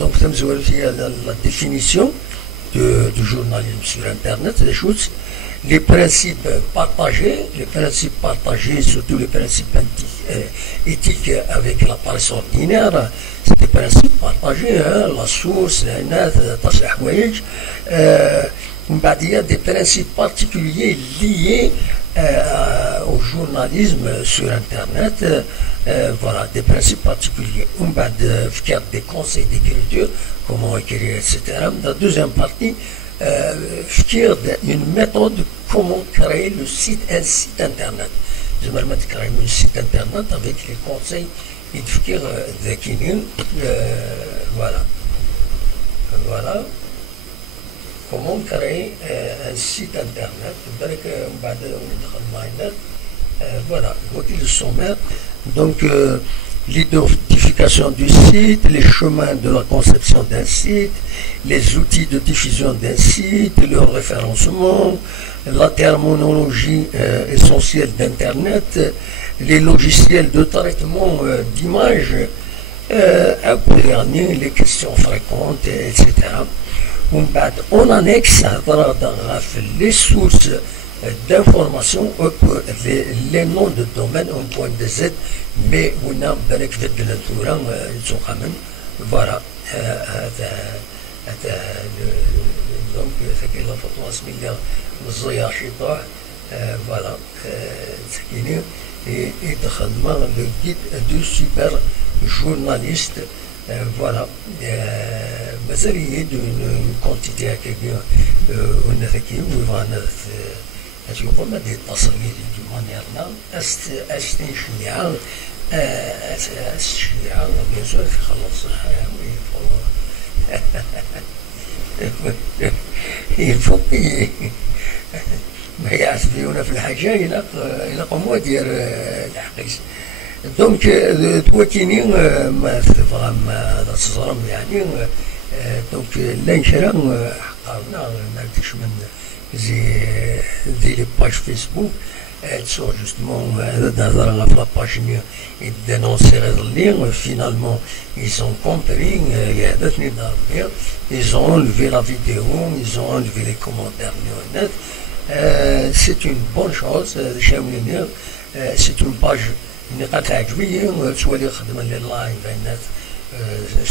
دونك تمزول فيها لا ديفينيسيون دو جورناليزم sur internet des choses les principes partagés surtout les principes éthiques avec la presse ordinaire c'est des principes partagés la source la ناس تصح حوايج Il y a des principes particuliers liés au journalisme sur Internet. Voilà, des principes particuliers. On va faire des conseils d'écriture, comment écrire, etc. Dans la deuxième partie, faire une méthode comment créer un site Internet. Je vais mettre créer un site Internet avec les conseils et faire des kinins. Voilà. Voilà. Comment créer un site Internet. Voilà, voici le sommaire. Donc, l'identification du site, les chemins de la conception d'un site, les outils de diffusion d'un site, le référencement, la terminologie essentielle d'Internet, les logiciels de traitement d'images, dernier, les questions fréquentes, etc. On annexe les sources d'information, les noms de domaine, un point de Z, mais on a بالك في الدولة الزخمن voilà donc c'est que la photo اسمها مزيا شيطان voilà سكيني et دخلنا le guide du super journaliste voilà مازال يد une quantité هكايا ونذكي وفانا يقولنا دي التصميم دي مانيرنا استنشنيها الشيعة بيان سور يخلص يفوق ما يعرفونا في الحاجة إلى قموا ديال الحقيس دونك توكيني ما تفهم هذا الصرم يعني دونك لا نشرا حقرنا ما نكتش من les pages Facebook, elles sont justement dans la page et dénoncer les liens. Finalement, ils ont compris, ils ont enlevé la vidéo, ils ont enlevé les commentaires néo-net. C'est une bonne chose. C'est une page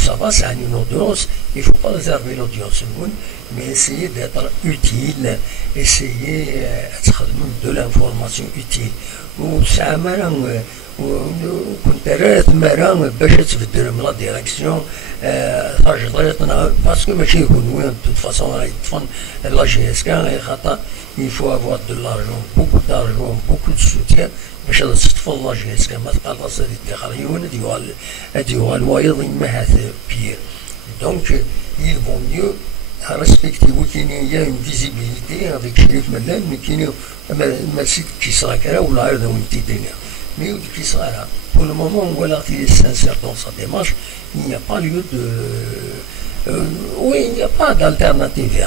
ça va, c'est une audience, il ne faut pas réserver l'audience, mais essayer d'être utile, essayer de l'information utile. كنت راه مرة باش تبدل من لا ديريكسيون طريقنا باسكو ماشي يكون وين دو فاسون راه يطفن لا جي اس كان خاطر il faut avoir de l'argent, beaucoup d'argent, beaucoup de soutien باش تطفل لا جي اس كان ما تقلص هذيك الدخليون ديوها الوايض يمها بير دونك il vaut mieux respecter وكاين هي une visibilité avec شريف ملان mais كاين ما سيت كيصرا كرا ولا عرض وين تيدينا mais qui sera là. Pour le moment, on voit l'artiste sincère dans sa démarche, il n'y a pas lieu de... oui, il n'y a pas d'alternative.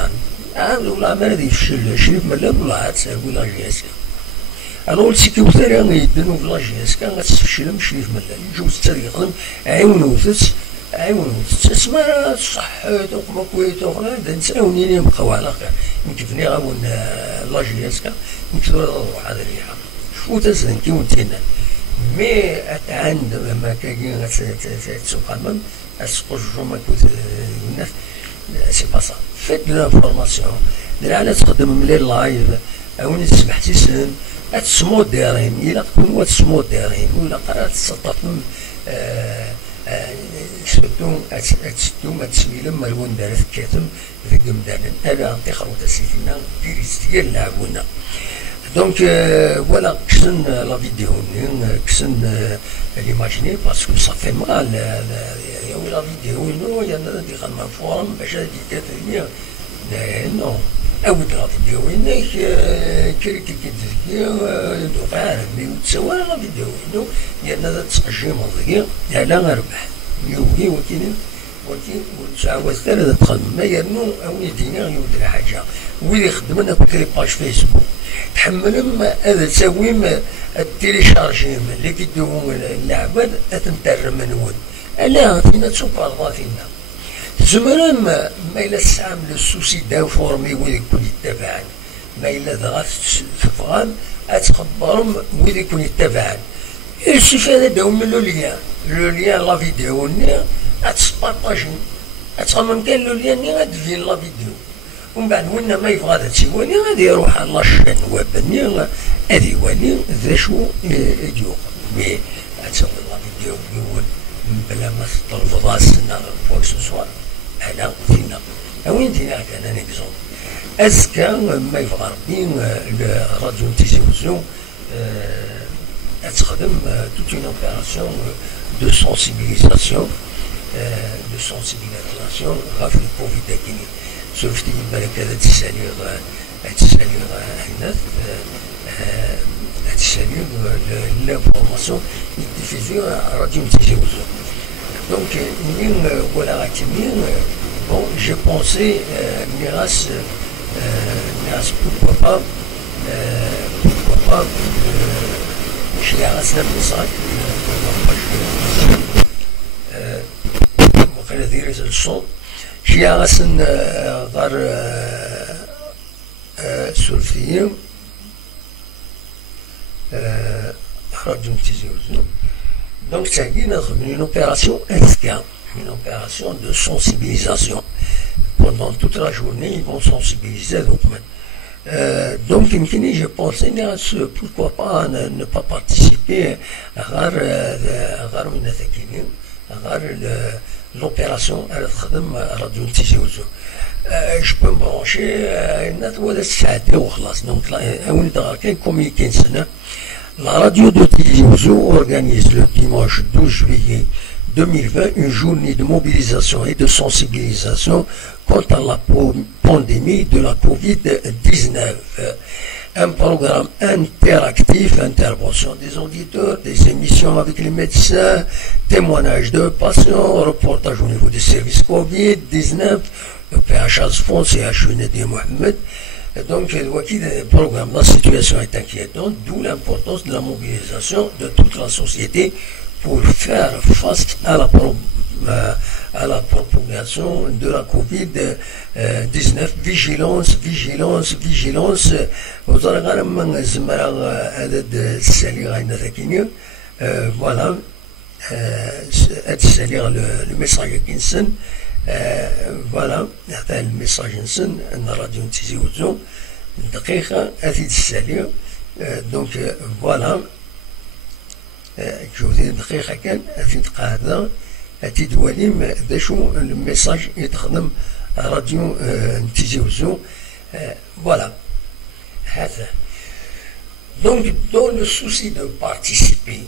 La maladie, le chef me l'a dit, c'est la GSK. Alors, le sécuritaire, il est de nouveau la GSK, il a dit, le chef me l'a dit, je vous dis, تسمى صح تقوم كويت وغلا نساو نيني مخوا على خير يمكن فني غاون لا جيسكا يمكن نروح هذا اليوم شو تسن كي ونتينا مي اتعند ما كاين تسوقمن اسقو جوما كنت الناس سي با صا فيت دو لانفورماسيون على تقدم ملي لايف او نسمح تسن تسمو دايرين الا تكون تسمو دايرين ولا قرات تسطف سبتم أتستم أتسميلم ملون دارت كاتم في جمدان أنا أنتي خروطة سيتنا ديريستيال لعبونا دونك voilà كسن لا فيديو كسن ليماجيني باسكو صافي مال لا فيديو نو يانا دي خدمة فورم باش هادي تاتريا نو أود لا فيديو إنك كريتيكي تزكي دوق عارف مي وتسوى لا فيديو نو يانا تسقجي مضيق على ربح يوكي وكين وتعاوز ثلاثة تخدم ما يرنو أو يدينا يودر حاجة ويلي خدمنا في باج فيسبوك تحملهم هذا تسويم التيليشارجيم اللي فيديو اللعبة تنتر منون ألا فينا تسوبر ضافينا زمرم ما إلا تسعام للسوسي دانفورمي ويلي يكون يتبعان ما إلا ضغط تفغان أتخبرهم ويلي يكون يتبعان الشيف هذا داوم لو ليان لا فيديو ني أتسبارطاجي أتخمم كان لو ليان ني غادفين لا فيديو ومن بعد وين ما يبغى هذا تيواني غادي يروح على لاشين وابني غادي يواني ذا شو يديوق مي تسوي لا فيديو بلا ما تطلب راسنا فوق سوسوار هنا فينا وين دينا كان انا اكزومبل أزكى ما يبغى ربي الراديو تيزيوزو تخدم toute une opération de sensibilisation غاف الكوفيد كيني شفتي بالك هذا تسالير هنا تسالير l'information diffusée à Radio Tizéouzou. Donc voilà bon j'ai pensé Miras pourquoi pas chez la race d'Abdessak وقيل ديريت الصوت شي غاسن غار سولفيين راديو تيزيوزو دونك تاعينا une opération ESCA, une opération de sensibilisation. Pendant toute la journée, ils vont sensibiliser donc je pensais pourquoi pas ne pas participer à l'opération à Radio Tizéouzou. Je peux me brancher donc la radio de Tizéouzou organise le dimanche 12 juillet 2020 une journée de mobilisation et de sensibilisation contre la pandémie de la Covid-19. Un programme interactif, intervention des auditeurs, des émissions avec les médecins, témoignages de patients, reportage au niveau des services Covid-19, le PHA Sfon, CHU Nedi Mohamed. Donc, le programme, la situation est inquiétante, d'où l'importance de la mobilisation de toute la société pour faire face à la propagation de la Covid-19. Vigilance. Vous allez voilà. Le message Kinsen. Voilà. Le message Kinsen. La radio Tizéouzou. Donc, voilà. جودي دقيقة كان أتيت قاعدة أتيت وليم ذا شو الميساج يتخدم راديو تيزيوزو voilà هذا donc dans le souci de participer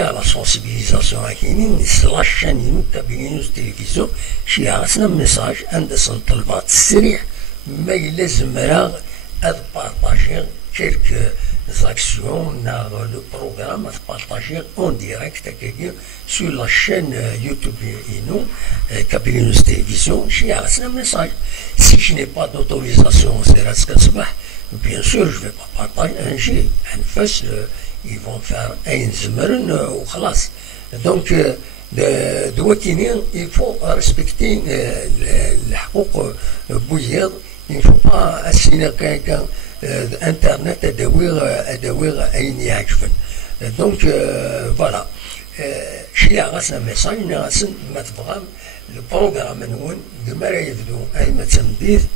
à la sensibilisation à كاينين la chaîne كابينيوز تلفزيون شي عرسنا ميساج عندنا طلبات سريع ما يلزم راه partager quelques actions dans le programme à partager en direct sur la chaîne YouTube et nous, Capillinus Télévision, chez un message. Si je n'ai pas d'autorisation, bien sûr, je ne vais pas partager un G. Ils vont faire un zmeren ou khalas. Donc, il faut respecter les حقوق بويض. Il ne faut pas assigner quelqu'un Internet أدوير أين يعجبن. Donc voilà. شي غاسنا ميساج غاسن ما تبغى البروغرام نون دمرا يبدو أي ما تمديد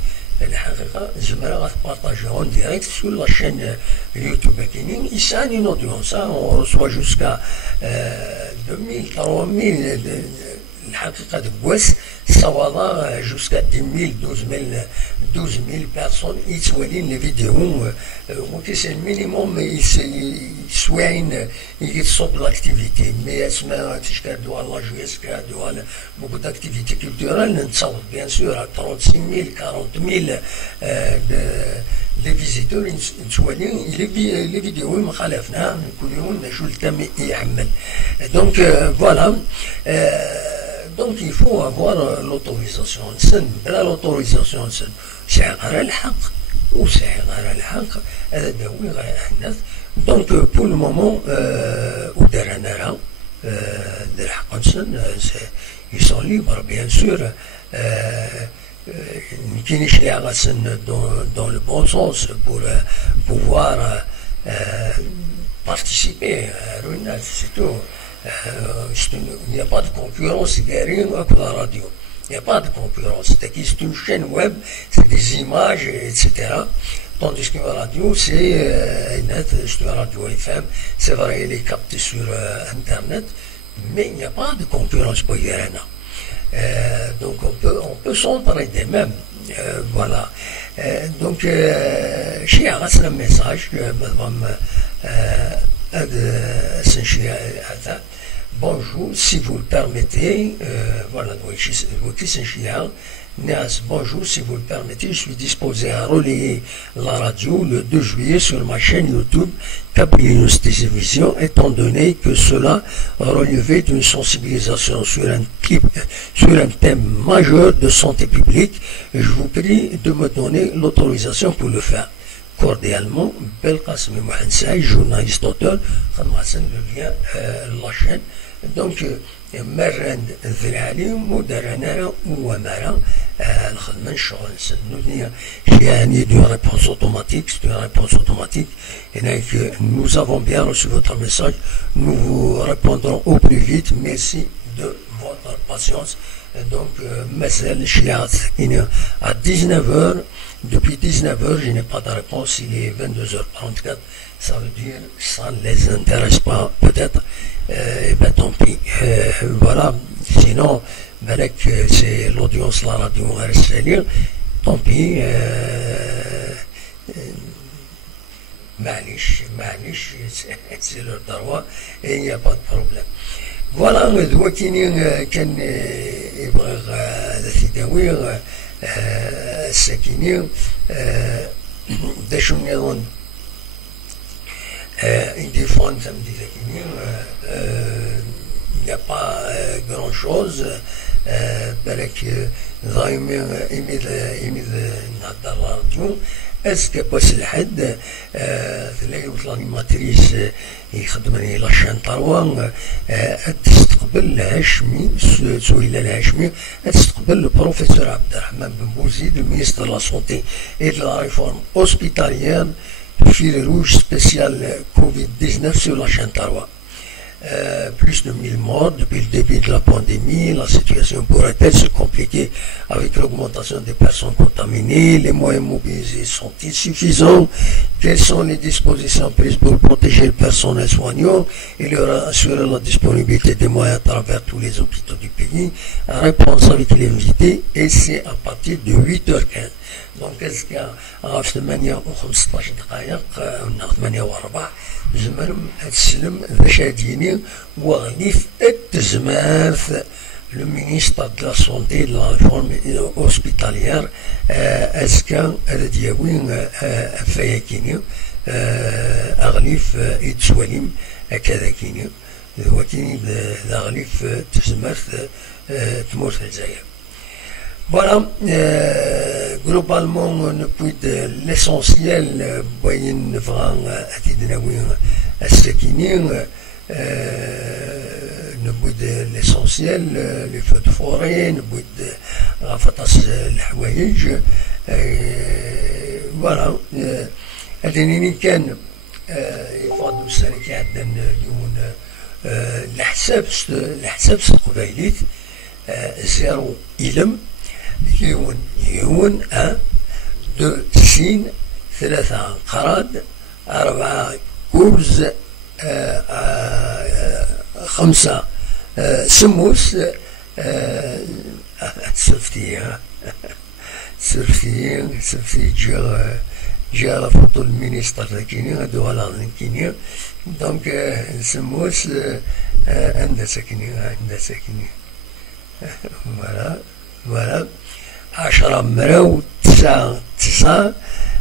الحقيقة زمرا غتبارطاجي اون ديريكت سور لا شين يوتيوب كاينين يساني une audience on reçoit jusqu'à 2000 3000 الحقيقة دبواس صوالة jusqu'à 10 000 12 000 personnes يتوالين لي فيديو ممكن سي المينيموم يسواين يتصوب لاكتيفيتي مي اسماء تشكال دوال لا جيسكا دوال بوكو داكتيفيتي كولتورال نتصور بيان سور 36 000 40 000 لي فيزيتور يتوالين لي فيديو مخالفنا كل يوم نشوف التم يعمل دونك فوالا Donc il faut avoir l'autorisation. Là, l'autorisation, c'est un الحق ou c'est un donc pour le moment, ils sont libres, bien sûr. Dans le bon sens pour pouvoir participer à c'est tout. Il n'y a pas de concurrence guerrière avec la radio. Il n'y a pas de concurrence. C'est une chaîne web, c'est des images, etc. Tandis qu'une radio, c'est net, c'est une radio FM, c'est vrai, elle est captée sur Internet, mais il n'y a pas de concurrence pour Irena. Donc on peut s'entraider même. Voilà. Donc, chez Arras, le message que Madame bonjour, si vous le permettez, voilà, bonjour, si vous le permettez, je suis disposé à relayer la radio le 2 juillet sur ma chaîne YouTube Caprinos Télévision, étant donné que cela relevait d'une sensibilisation sur un thème majeur de santé publique, et je vous prie de me donner l'autorisation pour le faire. Cordialement, Belkacem Mohamed Saïd, journaliste auteur, le lien la chaîne. Donc, مرن ذلالي مدرنا ومرا الخدمة الشغل سنودية يعني d'une réponse automatique, c'est une réponse automatique. Et donc, nous avons bien reçu votre message, nous vous répondrons au plus vite. Merci de votre patience. Donc, Messel Chiat à 19h, depuis 19h, je n'ai pas de réponse, il est 22h34. Ça veut dire ça ne les intéresse pas, peut-être. Et ben tant pis. Voilà. Sinon, c'est l'audience, la radio, on reste lire. Tant pis. Manish, c'est leur droit et il n'y a pas de problème. Voilà, دوكيني كان يبغى التداوير الساكنين دا شو نظن ils défendent samedi il n'y a pas grand chose بالك ضايمين يميد نهضر الراديو اسكو باس الحد تلاقي لانيماتريس يخدمني لاشان طروان تستقبل الهاشمي سهيلة الهاشمي تستقبل البروفيسور عبد الرحمن بن بوزيد المينستر لا سونتي اي دو لا ريفورم اوسبيتاليير fil rouge spécial Covid-19 sur la chaîne Taroua. Plus de 1000 morts depuis le début de la pandémie. La situation pourrait-elle se compliquer avec l'augmentation des personnes contaminées? Les moyens mobilisés sont-ils suffisants? Quelles sont les dispositions prises pour protéger le personnel soignant et leur assurer la disponibilité des moyens à travers tous les hôpitaux du pays? Réponse avec l'invité, et c'est à partir de 8h15. دونك كان في 58 دقائق ناخذ 8 زمر تسلم ذا وغنيف التزماث لو مينيستر دو لا سونتي دو لا ريفورم اوسبيتاليير اسكان دياوين فياكيني اغليف يتسواليم هكذا كيني هو كيني اغليف تزماث تموت الجزائر. Voilà, globalement, l'essentiel, Boyin Vran, Atidnawin, Astakinin, l'essentiel, les feux de forêt, Rafatas L'Hawaïj, voilà, Adeniniken, يفضل السنة عندنا يون الحساب القبيليت زيرو إلم يون 2 سين 3 قراد 4 كوز 5 سموس سرفتي جا فوتو المينيستر كيني هادو على كيني دونك سموس عندها ساكنين voilà 10 مراو 9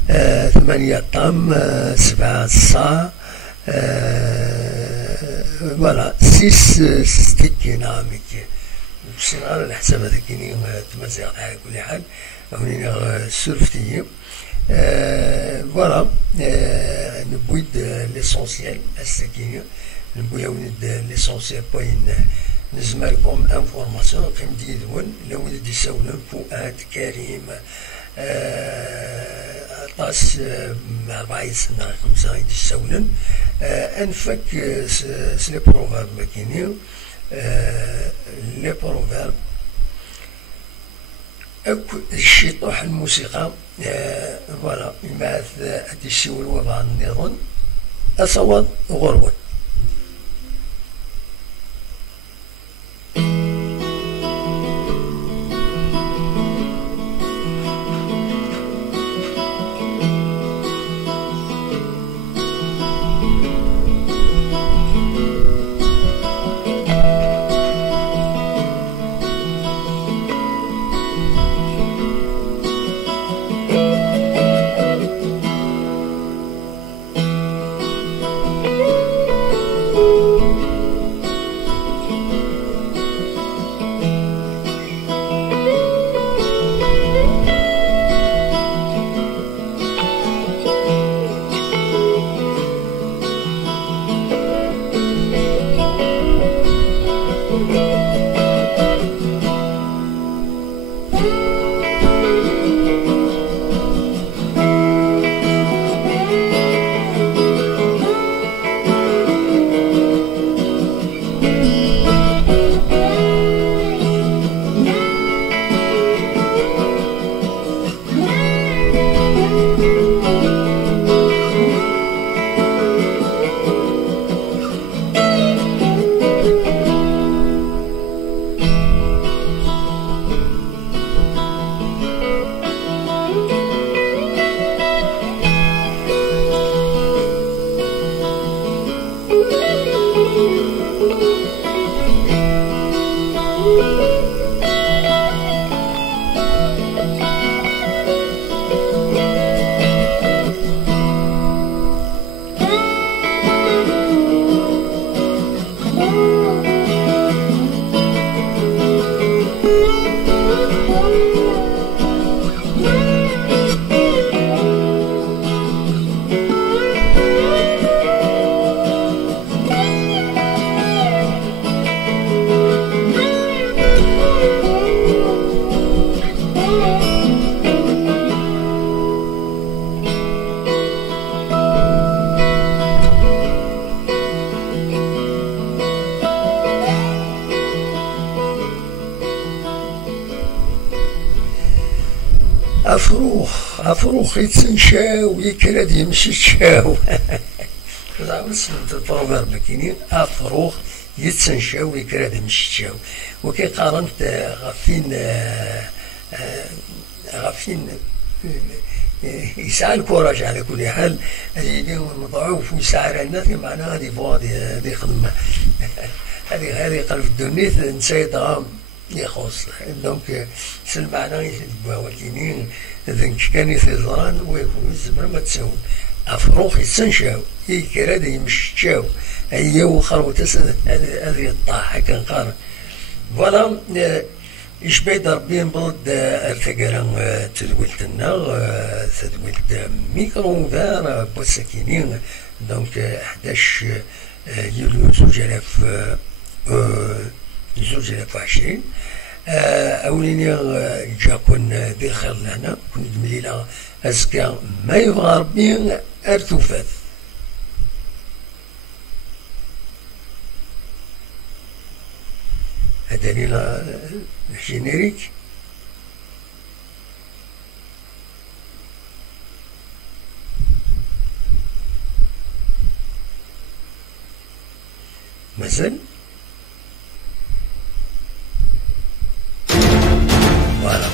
8 طم 7 صا voilà 6 ستيكين عامك بصير على الحساب هذا كيني تمزيق على كل حال هوني سرفتي voilà نبويد l'essentiel السكيني نبويد l'essentiel بوين نزمركم انفورماسيون كم ديدون لو ولد يسولن فؤاد كريم طاس 4 سنة 5 يسولن انفك سلي بروفيرب مكينيو لي بروفيرب أكو الشي طوح الموسيقى فوالا مع هادي الشي والوضع النظام أصوات غربت. أفروخ يتنشاو يكرد يمشي تشاو. زعما سمعت البروفيرب كاينين أفروخ يتنشاو يكرد يمشي تشاو. وكي قارنت غافين يسعى الكوراج على كل حال اللي مضعوف ويسعى الناس معناها هذه خدمة هذه قلب الدنيا نسيتها يخص دونك سلمعنا يتبوا ولكن ذنك كان يثيران ويكون الزمر ما تساون أفروخ يتسنشاو يكراد يمشيو هي وخر وتسد هذه الطاحة كان قارن فوالا إيش بيد ربي نبض ارتقال تدويلت النار تدويلت ميكرو دار بوسكينين دونك 11 يوليو 2020 أوليني جاكون دي خير لهنا كنت مليلة أزكى ما يبغى ربي أرتوفات هذا ليلة الجينيريك مازال فوالا